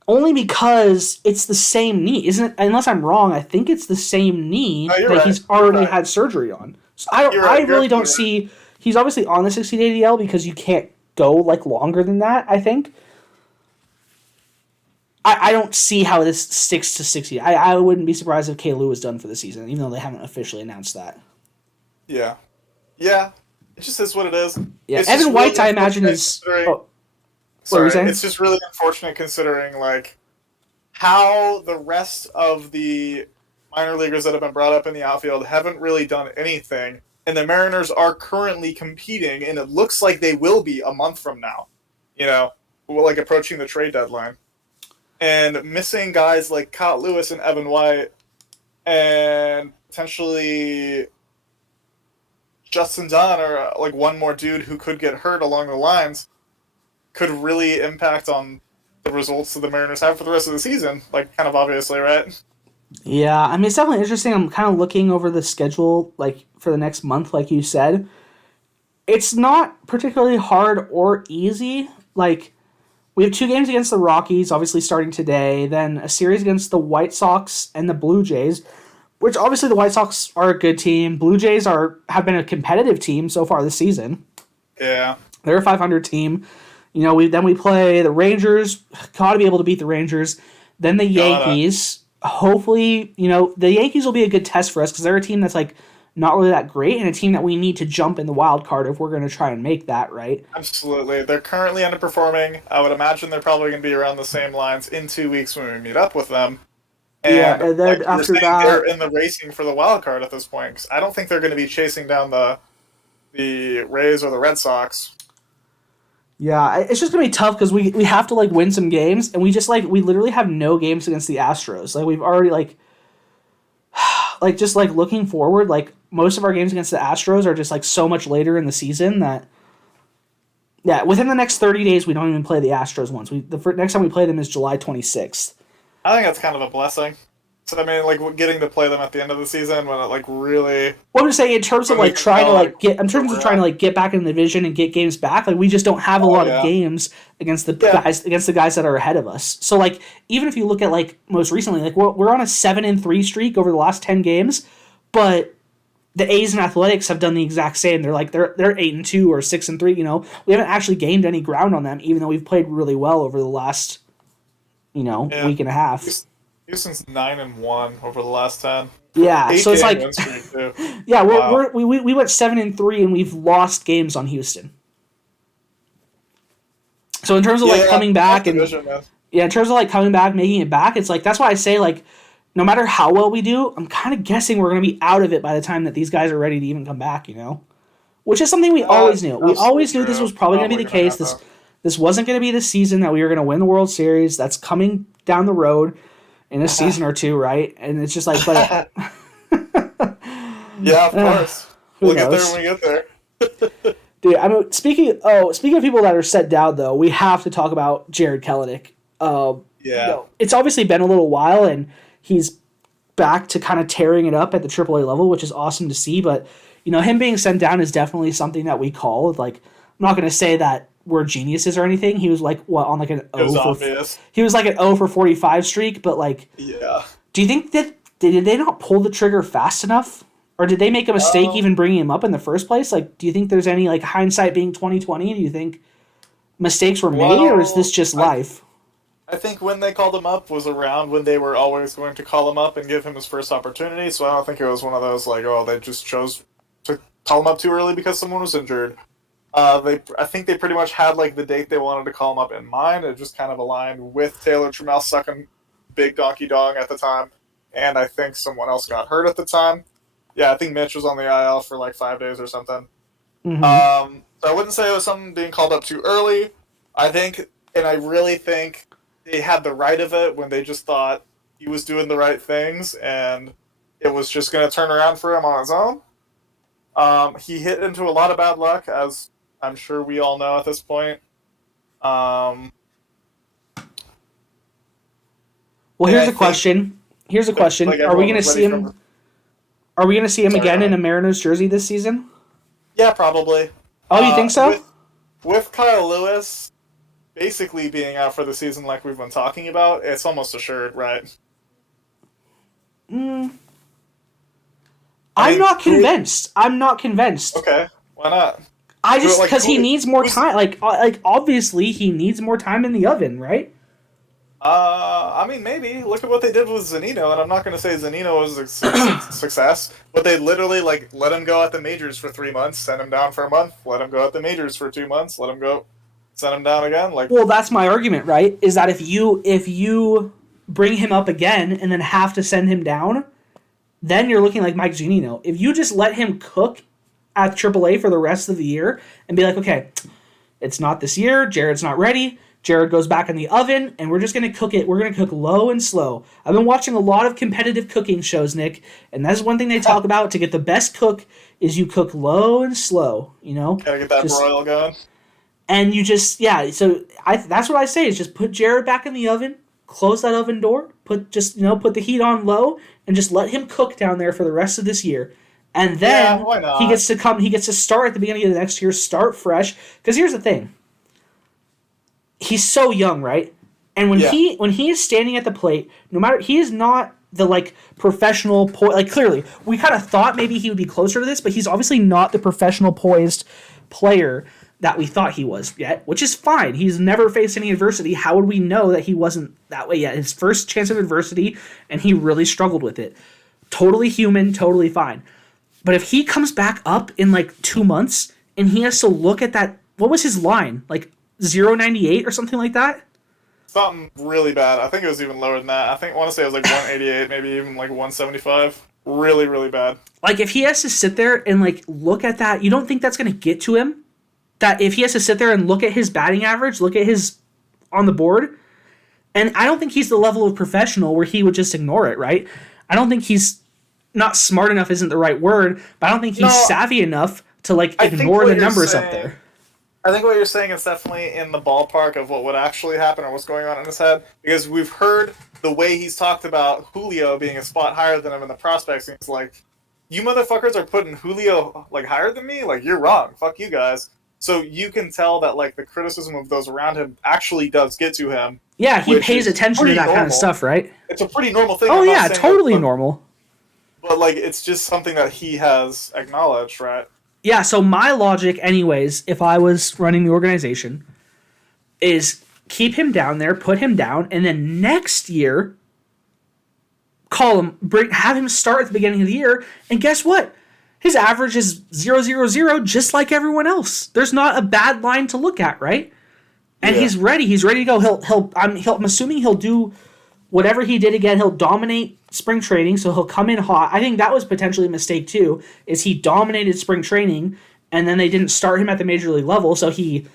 Only because it's the same knee, isn't it? Unless I'm wrong, I think it's the same knee that he's already had surgery on. So I really don't see. He's obviously on the 60-day DL because you can't go like longer than that. I think. I don't see how this sticks to 60. I wouldn't be surprised if Kyle Lewis done for the season, even though they haven't officially announced that. Yeah. It just is what it is. Yeah, Evan White, I imagine is. It's just really unfortunate considering like how the rest of the minor leaguers that have been brought up in the outfield haven't really done anything, and the Mariners are currently competing, and it looks like they will be a month from now. We're like approaching the trade deadline, and missing guys like Kyle Lewis and Evan White, and potentially Justin Dunn or like one more dude who could get hurt along the lines could really impact on the results that the Mariners have for the rest of the season. Like, kind of obviously, right? Yeah, I mean, it's definitely interesting. I'm kind of looking over the schedule, like, for the next month, like you said. It's not particularly hard or easy. Like, we have 2 games against the Rockies, obviously starting today, then a series against the White Sox and the Blue Jays, which obviously the White Sox are a good team. Blue Jays have been a competitive team so far this season. Yeah. They're a 500 team. You know, we play the Rangers. Got to be able to beat the Rangers. Then the Yankees. Hopefully, you know, the Yankees will be a good test for us because they're a team that's like not really that great and a team that we need to jump in the wild card if we're going to try and make that, right? Absolutely. They're currently underperforming. I would imagine they're probably going to be around the same lines in 2 weeks when we meet up with them. And then after that, they're in the racing for the wild card at this point. 'Cause I don't think they're going to be chasing down the Rays or the Red Sox. Yeah, it's just going to be tough because we have to, like, win some games, and we literally have no games against the Astros. Like, we've already, just, looking forward, like, most of our games against the Astros are just, like, so much later in the season that, yeah, within the next 30 days, we don't even play the Astros once. The next time we play them is July 26th. I think that's kind of a blessing. So, I mean, like, getting to play them at the end of the season when it, like, really... Well, I'm just saying, in terms of, like, trying to get back in the division and get games back, like, we just don't have a lot of games against the guys that are ahead of us. So, like, even if you look at, like, most recently, like, we're on a 7-3 streak over the last 10 games, but the A's and Athletics have done the exact same. They're 8-2 or 6-3, you know. We haven't actually gained any ground on them, even though we've played really well over the last, week and a half. Houston's 9-1 over the last 10. Yeah, so it's like, yeah, Wow. we went 7-3 and we've lost games on Houston. So in terms of coming back in terms of like coming back, making it back, it's like that's why I say like no matter how well we do, I'm kind of guessing we're going to be out of it by the time that these guys are ready to even come back. You know, which is something we always knew. We always knew this was probably going to be the case. This wasn't going to be the season that we were going to win the World Series. That's coming down the road in a season or two, right? And it's just like, but yeah, of course. We'll get there when we get there. Dude, I mean, speaking of people that are set down, though, we have to talk about Jared Kelenic. It's obviously been a little while, and he's back to kind of tearing it up at the AAA level, which is awesome to see. But him being sent down is definitely something that we call. Like, I'm not going to say that we're geniuses or anything. He was like on like an he was like an 0 for 45 streak, but like, yeah. Do you think that did they not pull the trigger fast enough? Or did they make a mistake even bringing him up in the first place? Like, do you think there's any, like, hindsight being 20/20? Do you think mistakes were made, or is this just life? I think when they called him up was around when they were always going to call him up and give him his first opportunity, so I don't think it was one of those, like, they just chose to call him up too early because someone was injured. I think they pretty much had, like, the date they wanted to call him up in mind. It just kind of aligned with Taylor Trammell sucking big donkey dong at the time, and I think someone else got hurt at the time. Yeah, I think Mitch was on the IL for like 5 days or something. Mm-hmm. So I wouldn't say it was something being called up too early. I really think they had the right of it when they just thought he was doing the right things and it was just going to turn around for him on his own. He hit into a lot of bad luck, as I'm sure we all know at this point. Well, here's a question. Like, are we going to see him? Are we going to see him again in a Mariners jersey this season? Yeah, probably. Oh, you think so? With Kyle Lewis basically being out for the season like we've been talking about, it's almost assured, right? I'm not convinced. Okay, why not? Because he needs more time. Like obviously he needs more time in the oven, right? I mean, maybe. Look at what they did with Zunino, and I'm not going to say Zunino was a success, but they literally, like, let him go at the majors for 3 months, sent him down for a month, let him go at the majors for 2 months, let him go, sent him down again. Like, well, that's my argument, right? Is that if you bring him up again and then have to send him down, then you're looking like Mike Zunino. If you just let him cook at AAA for the rest of the year and be like, okay, it's not this year, Jared's not ready, Jared goes back in the oven, and we're just going to cook it. We're going to cook low and slow. I've been watching a lot of competitive cooking shows, Nick, and that's one thing they talk about. To get the best cook is you cook low and slow, you know? Gotta get that broil going. And you just, that's what I say is just put Jared back in the oven, close that oven door, put the heat on low, and just let him cook down there for the rest of this year. And then why not? he gets to start at the beginning of the next year, start fresh. Because here's the thing. He's so young, right? And when he is standing at the plate, no matter, he is not the professional clearly we kind of thought maybe he would be closer to this, but he's obviously not the professional poised player that we thought he was yet, which is fine. He's never faced any adversity. How would we know that he wasn't that way yet? His first chance of adversity, and he really struggled with it. Totally human, totally fine. But if he comes back up in 2 months and he has to look at that, what was his line? 0.98 or something like that? Something really bad. I think it was even lower than that. I want to say it was 188, maybe even 175. Really, really bad. If he has to sit there and look at that, you don't think that's going to get to him? That if he has to sit there and look at his batting average, look at his on the board, and I don't think he's the level of professional where he would just ignore it, right? I don't think he's not smart enough isn't the right word, but I don't think he's savvy enough to ignore the numbers up there. I think what you're saying is definitely in the ballpark of what would actually happen or what's going on in his head, because we've heard the way he's talked about Julio being a spot higher than him in the prospects, and it's you motherfuckers are putting Julio higher than me? You're wrong. Fuck you guys. So you can tell that the criticism of those around him actually does get to him. Yeah, he pays attention to that kind of stuff, right? It's a pretty normal thing. Oh yeah, totally normal. But it's just something that he has acknowledged, right? Yeah, so my logic, anyways, if I was running the organization, is keep him down there, put him down, and then next year, have him start at the beginning of the year, and guess what? His average is 0.00, just like everyone else. There's not a bad line to look at, right? And he's ready. He's ready to go. I'm assuming he'll do whatever he did again. He'll dominate spring training, so he'll come in hot. I think that was potentially a mistake too, is he dominated spring training, and then they didn't start him at the major league level, so he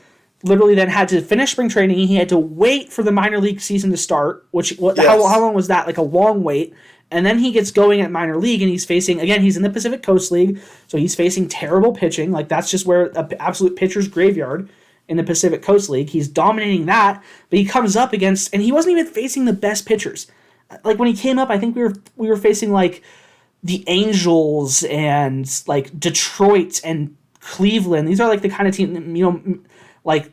literally then had to finish spring training. He had to wait for the minor league season to start, how long was that? A long wait. And then he gets going at minor league, and he's facing, again, he's in the Pacific Coast League, so he's facing terrible pitching. That's just where an absolute pitcher's graveyard in the Pacific Coast League. He's dominating that, but he comes up against, and he wasn't even facing the best pitchers. When he came up, I think we were facing the Angels and Detroit and Cleveland. These are the kind of team,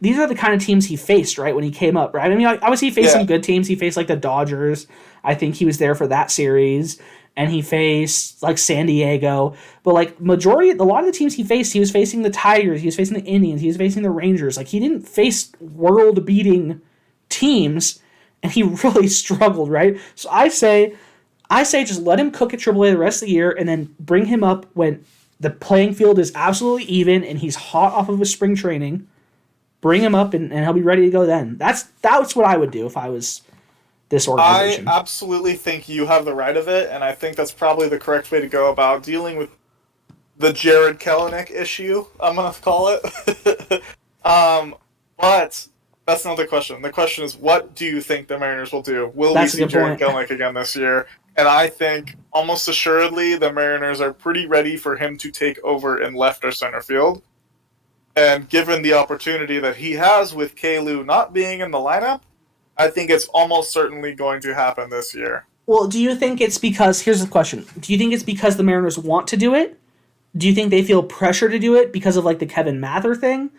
these are the kind of teams he faced, right, when he came up, right? I mean, obviously he faced some good teams. He faced the Dodgers. I think he was there for that series, and he faced San Diego. But a lot of the teams he faced, he was facing the Tigers, he was facing the Indians, he was facing the Rangers. He didn't face world-beating teams, and he really struggled, right? So I say just let him cook at AAA the rest of the year, and then bring him up when the playing field is absolutely even and he's hot off of his spring training. Bring him up, and he'll be ready to go then. That's what I would do if I was this organization. I absolutely think you have the right of it, and I think that's probably the correct way to go about dealing with the Jared Kelenic issue, I'm going to call it. But that's not the question. The question is, what do you think the Mariners will do? Will we see Jared Kelenic again this year? And I think almost assuredly the Mariners are pretty ready for him to take over in left or center field. And given the opportunity that he has with Kalu not being in the lineup, I think it's almost certainly going to happen this year. Well, do you think it's because, here's the question, do you think it's because the Mariners want to do it? Do you think they feel pressure to do it because of the Kevin Mather thing?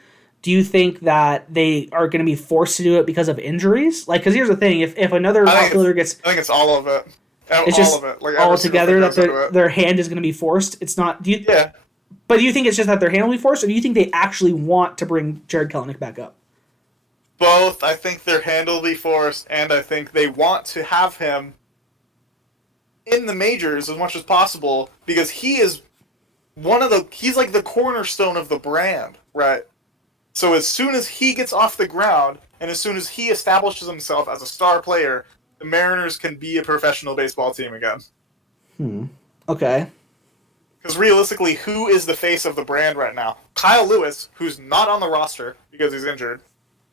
Do you think that they are going to be forced to do it because of injuries? Because here's the thing, if another outfielder gets... I think it's all of it. It's just all together that their hand is going to be forced. It's not... Yeah. But do you think it's just that their hand will be forced, or do you think they actually want to bring Jared Kelenic back up? Both. I think their hand will be forced, and I think they want to have him in the majors as much as possible, because he is he's the cornerstone of the brand, right? So as soon as he gets off the ground, and as soon as he establishes himself as a star player, the Mariners can be a professional baseball team again. Okay. Because realistically, who is the face of the brand right now? Kyle Lewis, who's not on the roster because he's injured.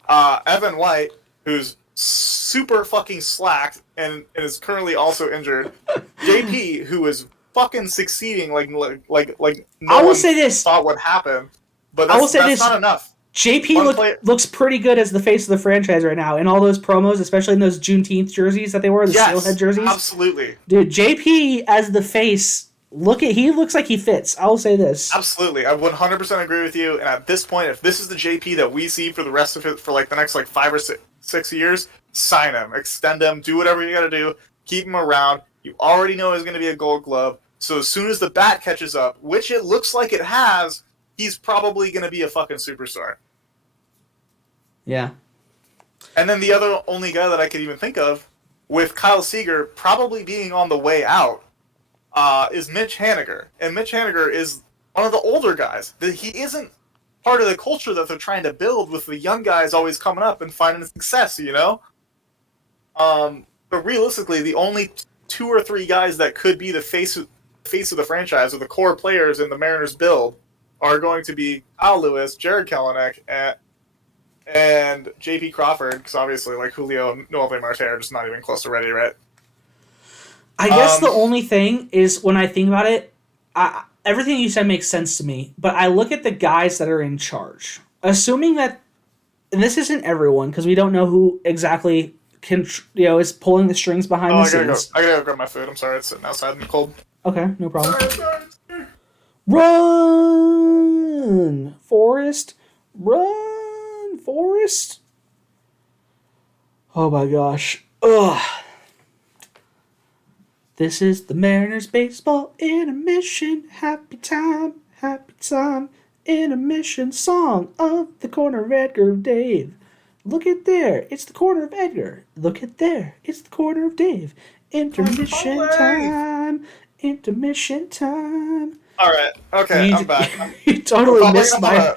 Evan White, who's super fucking slacked and is currently also injured. JP, who is fucking succeeding like no I will one say this. thought would happen, but I will say that's this. not enough. JP looks pretty good as the face of the franchise right now in all those promos, especially in those Juneteenth jerseys that they wore, the Steelhead jerseys. Absolutely. Dude, JP as the face, he looks like he fits. I will say this. Absolutely. I 100% agree with you. And at this point, if this is the JP that we see for the rest of it, for like the next like 5 or 6 years, sign him, extend him, do whatever you got to do, keep him around. You already know he's going to be a Gold Glove. So as soon as the bat catches up, which it looks like it has, he's probably going to be a fucking superstar. Yeah. And then the other only guy that I could even think of, with Kyle Seager probably being on the way out, is Mitch Haniger. And Mitch Haniger is one of the older guys. He isn't part of the culture that they're trying to build with the young guys always coming up and finding success, you know? But realistically, the only 2 or 3 guys that could be the face of the franchise or the core players in the Mariners build are going to be Kyle Lewis, Jared Kelenic, and JP Crawford, because obviously like Julio and Noel Marte are just not even close to ready, right? I guess the only thing is when I think about it, everything you said makes sense to me, but I look at the guys that are in charge. Assuming that, and this isn't everyone, because we don't know who exactly is pulling the strings behind the scenes. I gotta go grab my food. I'm sorry, it's sitting outside in the cold. Okay, no problem. Sorry. Run, Forrest! Run, Forrest! Oh my gosh. Ugh. This is the Mariners baseball intermission. Happy time, intermission song of the corner of Edgar and Dave. Look at there, it's the corner of Edgar. Look at there, it's the corner of Dave. Intermission time. Alright, okay, I'm back. You totally missed my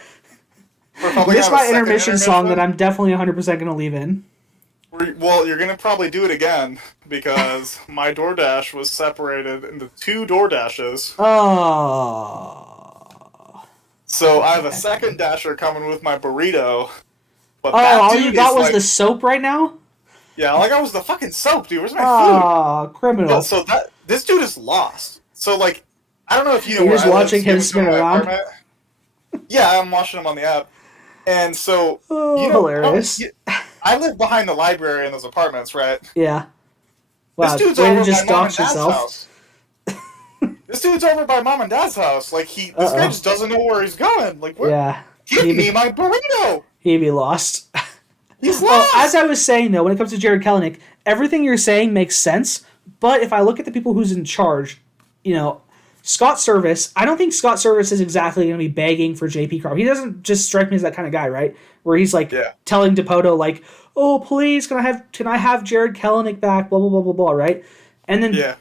intermission intermission song that I'm definitely 100% going to leave in. Well, you're going to probably do it again because my DoorDash was separated into 2 DoorDashes. Oh. So I have a second Dasher coming with my burrito. But all you got was the soap right now? Yeah, all I got was the fucking soap, dude. Where's my food? Oh, criminal. Yeah, so this dude is lost. So, like, I don't know if you know You're where just watching him spin around? Yeah, I'm watching him on the app. And so, hilarious. I live behind the library in those apartments, right? Yeah. Wow, this dude's way over to just by Mom dox and Dad's yourself. house. This dude's over by Mom and Dad's house. Like, this guy just doesn't know where he's going. Like, where? Yeah. Give me my burrito! He'd be lost. He's lost! As I was saying, though, when it comes to Jared Kelenic, everything you're saying makes sense, but if I look at the people who's in charge, Scott Service, I don't think Scott Service is exactly going to be begging for JP Crawford. He doesn't just strike me as that kind of guy, right? Where he's like telling DePoto, like, oh, please, can I have Jared Kelenic back, blah, blah, blah, blah, blah, right? And then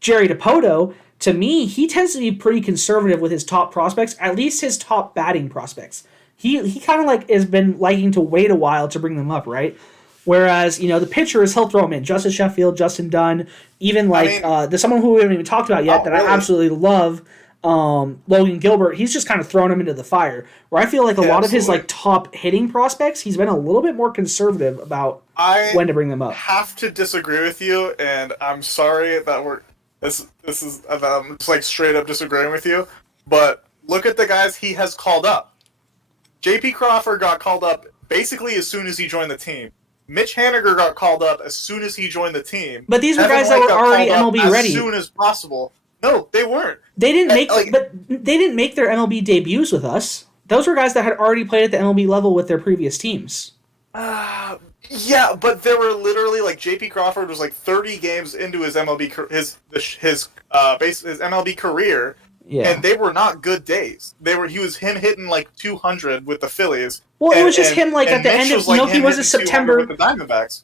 Jerry DePoto, to me, he tends to be pretty conservative with his top prospects, at least his top batting prospects. He kind of like has been liking to wait a while to bring them up, right? Whereas, the pitchers, he'll throw them in. Justice Sheffield, Justin Dunn, even there's someone who we haven't even talked about yet that I absolutely love, Logan Gilbert. He's just kind of thrown him into the fire. Where I feel like a lot of his top hitting prospects, he's been a little bit more conservative about when to bring them up. I have to disagree with you, and I'm sorry that this is I'm just straight up disagreeing with you. But look at the guys he has called up. JP Crawford got called up basically as soon as he joined the team. Mitch Haniger got called up as soon as he joined the team. But these were guys that were already MLB ready as soon as possible. No, they weren't. They didn't they didn't make their MLB debuts with us. Those were guys that had already played at the MLB level with their previous teams. Yeah, but there were literally JP Crawford was 30 games into his MLB his MLB career. Yeah. And they were not good days. He was hitting 200 with the Phillies. Well, it was just him at the end of he was a September with the Diamondbacks.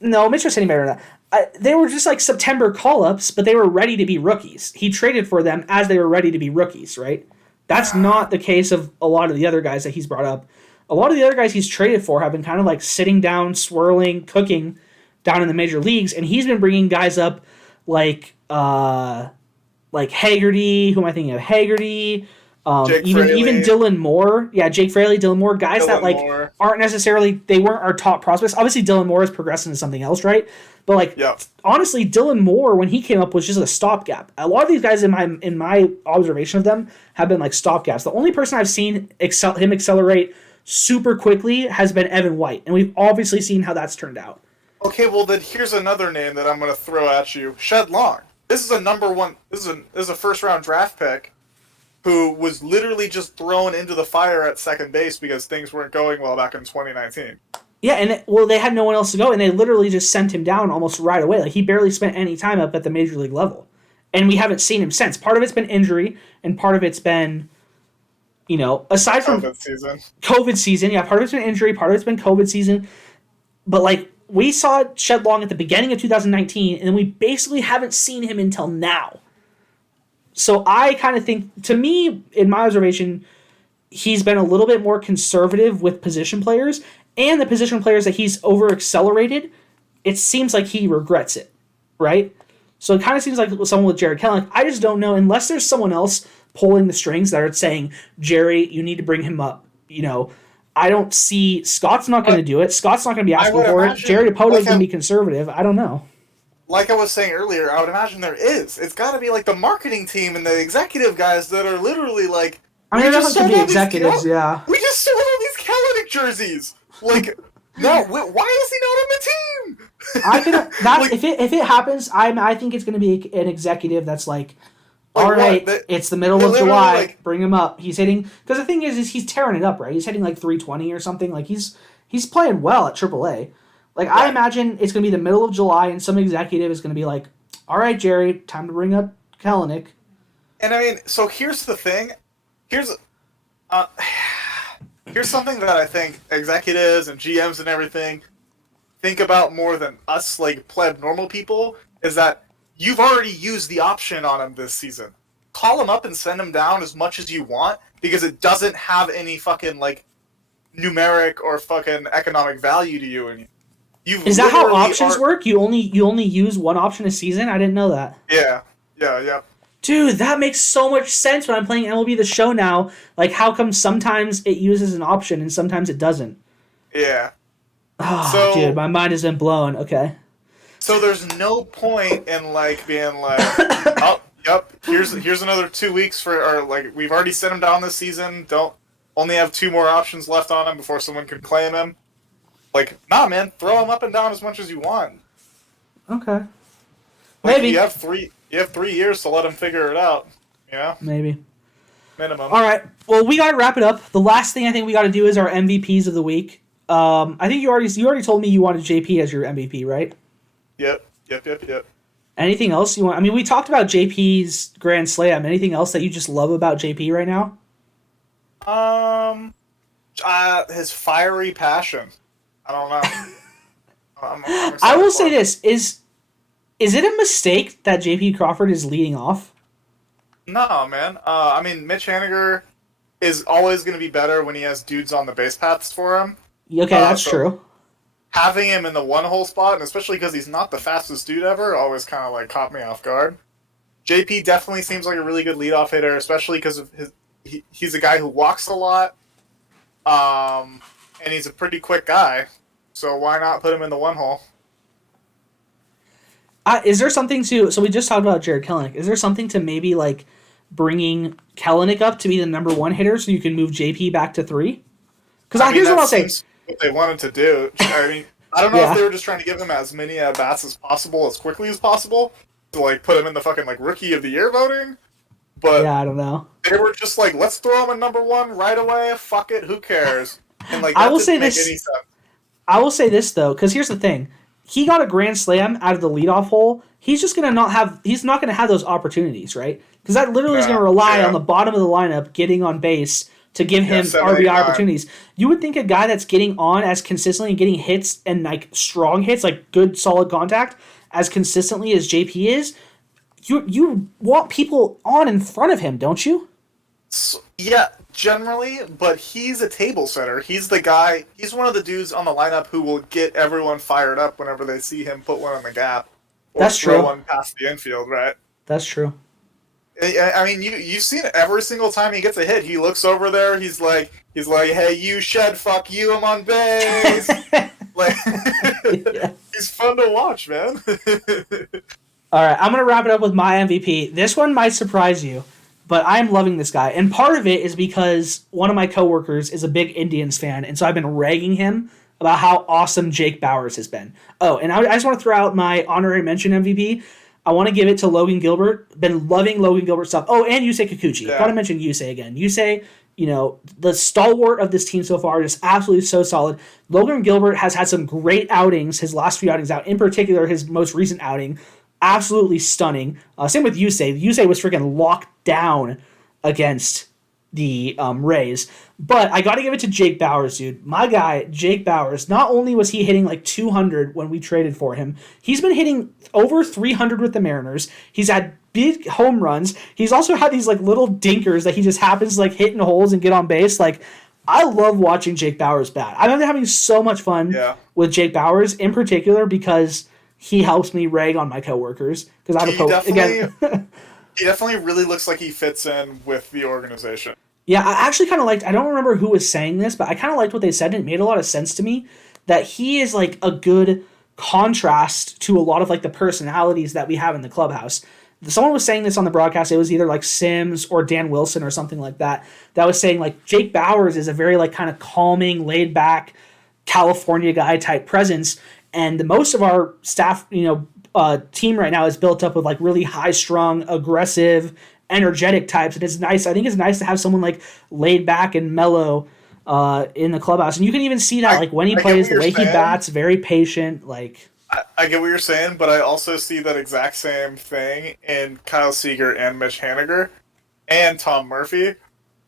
No, Mitch was hitting better than that. They were just September call-ups, but they were ready to be rookies. He traded for them as they were ready to be rookies, right? That's not the case of a lot of the other guys that he's brought up. A lot of the other guys he's traded for have been kind of sitting down, swirling, cooking down in the major leagues, and he's been bringing guys up like Haggerty. Who am I thinking of? Haggerty, Even Dylan Moore, Jake Fraley, Dylan Moore, guys that like aren't necessarily, they weren't our top prospects. Obviously, Dylan Moore is progressing to something else, right? But like, honestly, Dylan Moore when he came up was just a stopgap. A lot of these guys in my observation of them have been like stopgaps. The only person I've seen him accelerate super quickly has been Evan White, and we've obviously seen how that's turned out. Okay, well then here's another name that I'm going to throw at you: Shed Long. This is a number one. This is a first round draft pick who was literally just thrown into the fire at second base because things weren't going well back in 2019. Yeah, and they had no one else to go, and they literally just sent him down almost right away. Like, he barely spent any time up at the major league level. And we haven't seen him since. Part of it's been injury, and part of it's been, aside from COVID season, part of it's been injury, part of it's been COVID season. But, like, we saw Shed Long at the beginning of 2019, and we basically haven't seen him until now. So I kind of think, to me, in my observation, he's been a little bit more conservative with position players, and the position players that he's over-accelerated, it seems like he regrets it, right? So it kind of seems like someone with Jared Kelenic. I just don't know, unless there's someone else pulling the strings that are saying, Jerry, you need to bring him up. I don't see, Scott's not going to do it. Scott's not going to be asking for it. Jerry Depoto's going to be conservative. I don't know. Like I was saying earlier, I would imagine there is. It's got to be like the marketing team and the executive guys that are literally like, I mean, there could be executives, yeah. We just sold all these Kelenic jerseys. Like, no, why is he not on the team? If it happens, I think it's going to be an executive that's like, all right, it's the middle of July, bring him up. He's hitting, because the thing is he's tearing it up, right? He's hitting like 320 or something. Like, he's playing well at AAA. Like, I imagine it's going to be the middle of July, and some executive is going to be like, all right, Jerry, time to bring up Kelenic. And I mean, so here's the thing. Here's something that I think executives and GMs and everything think about more than us, like, pleb normal people, is that you've already used the option on him this season. Call him up and send him down as much as you want, because it doesn't have any fucking, like, numeric or fucking economic value to you anymore. Is that how options work? You only use one option a season? I didn't know that. Yeah. Dude, that makes so much sense when I'm playing MLB The Show now. Like, how come sometimes it uses an option and sometimes it doesn't? Yeah. Oh, dude, my mind has been blown. Okay. So there's no point in, like, being like, oh, yep, here's another 2 weeks or, like, we've already sent him down this season. Only have 2 more options left on him before someone can claim him. Like, nah, man, throw him up and down as much as you want. Okay. Like, Maybe. You have 3 years to let him figure it out. Maybe. Minimum. All right. Well, we got to wrap it up. The last thing I think we got to do is our MVPs of the week. I think you already told me you wanted JP as your MVP, right? Yep. Anything else you want? I mean, we talked about JP's Grand Slam. Anything else that you just love about JP right now? His fiery passion. I don't know. I'm I will say this. Is it a mistake that JP Crawford is leading off? No, man. I mean, Mitch Haniger is always going to be better when he has dudes on the base paths for him. Okay, that's true. Having him in the one-hole spot, and especially because he's not the fastest dude ever, always kind of like caught me off guard. JP definitely seems like a really good leadoff hitter, especially because of he's a guy who walks a lot, and he's a pretty quick guy. So why not put him in the one hole? Is there something to... So we just talked about Jared Kelenic. Is there something to maybe, like, bringing Kelenic up to be the number 1 hitter so you can move JP back to 3? Because here's what I'll say. What they wanted to do. I mean, I don't know if they were just trying to give him as many at-bats as possible, as quickly as possible, to, like, put him in the fucking, like, Rookie of the Year voting. But yeah, I don't know. They were just like, let's throw him in number 1 right away. Fuck it, who cares? And, like, I will say make this. Any sense. I will say this though, because here's the thing: he got a grand slam out of the leadoff hole. He's just gonna not have. He's not gonna have those opportunities, right? Because that literally is gonna rely on the bottom of the lineup getting on base to give him RBI opportunities. You would think a guy that's getting on as consistently and getting hits and like strong hits, like good solid contact, as consistently as JP is, you want people on in front of him, don't you? So, yeah, generally, but he's a table setter. He's the guy. He's one of the dudes on the lineup who will get everyone fired up whenever they see him put one on the gap. Or That's throw true. One past the infield, right? That's true. I mean, you've seen it every single time he gets a hit. He looks over there. He's like, hey, you shed, fuck you, I'm on base. Like, Yeah. he's fun to watch, man. All right, I'm going to wrap it up with my MVP. This one might surprise you, but I'm loving this guy. And part of it is because one of my coworkers is a big Indians fan, and so I've been ragging him about how awesome Jake Bauers has been. Oh, and I just want to throw out my honorary mention MVP. I want to give it to Logan Gilbert. Been loving Logan Gilbert stuff. Oh, and Yusei Kikuchi. Yeah. Got to mention Yusei again. Yusei, the stalwart of this team so far, just absolutely so solid. Logan Gilbert has had some great outings, his last few outings out. In particular, his most recent outing, absolutely stunning. Same with Yusei. Yusei was freaking locked down against the Rays. But I got to give it to Jake Bauers, dude. My guy, Jake Bauers, not only was he hitting like 200 when we traded for him, he's been hitting over 300 with the Mariners. He's had big home runs. He's also had these like little dinkers that he just happens to like hit in holes and get on base. Like, I love watching Jake Bauers bat. I've been having so much fun with Jake Bauers, in particular because he helps me rag on my coworkers. Because I have he definitely really looks like he fits in with the organization. Yeah, I actually kind of liked, I don't remember who was saying this, but I kind of liked what they said, and it made a lot of sense to me, that he is like a good contrast to a lot of like the personalities that we have in the clubhouse. Someone was saying this on the broadcast, it was either like Sims or Dan Wilson or something like that, that was saying like Jake Bauers is a very like kind of calming, laid back California guy type presence, and most of our staff, team right now is built up with like really high strung, aggressive, energetic types, and it's nice. I think it's nice to have someone like laid back and mellow in the clubhouse, and you can even see that like when he plays, the way he bats, very patient. Like I get what you're saying, but I also see that exact same thing in Kyle Seager and Mitch Haniger and Tom Murphy.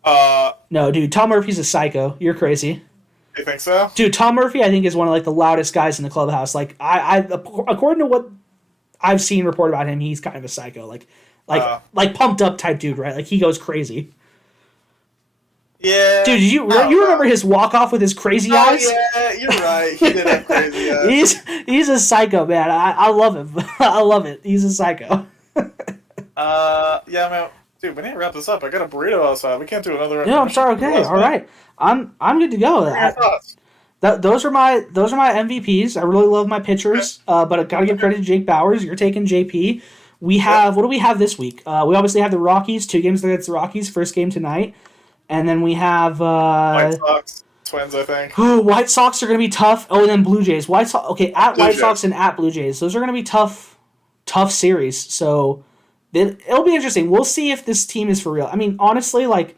No, dude, Tom Murphy's a psycho. You're crazy. You think so? Dude, Tom Murphy, I think, is one of like the loudest guys in the clubhouse. Like I according to what I've seen reported about him, he's kind of a psycho. Like pumped up type dude, right? Like he goes crazy. Yeah. Dude, you remember his walk off with his crazy eyes? Yeah, you're right. He did have crazy eyes. He's a psycho, man. I love him. I love it. He's a psycho. Yeah, man. Dude, we need to wrap this up. I got a burrito outside. We can't do another. No, I'm sorry. Okay, all right. I'm good to go. Those are my MVPs. I really love my pitchers, but I gotta give credit to Jake Bauers. You're taking JP. We have what do we have this week? We obviously have the Rockies. 2 games against the Rockies. First game tonight, and then we have White Sox, Twins, I think. White Sox are gonna be tough. Oh, and then Blue Jays. White Sox. Okay, at White Sox and at Blue Jays. Those are gonna be tough series. So it'll be interesting. We'll see if this team is for real. I mean, honestly, like,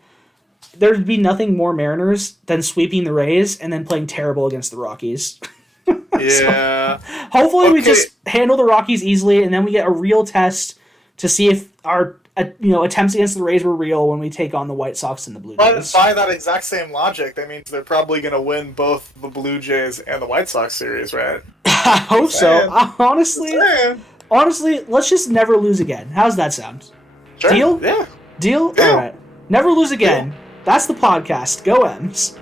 there'd be nothing more Mariners than sweeping the Rays and then playing terrible against the Rockies. Yeah. So, hopefully we just handle the Rockies easily, and then we get a real test to see if our attempts against the Rays were real when we take on the White Sox and the Blue Jays. But by that exact same logic, that means they're probably going to win both the Blue Jays and the White Sox series, right? I hope so. Honestly, let's just never lose again. How's that sound? Sure. Deal? Yeah. Deal? All right. Never lose again. That's the podcast. Go M's.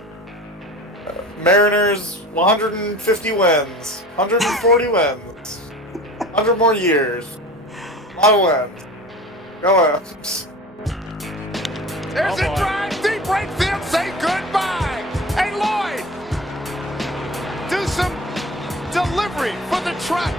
Mariners, 150 wins, 140 wins, 100 more years, a lot of wins. Go M's. There's a drive, deep right field, say goodbye. Hey, Lloyd, do some delivery for the truck.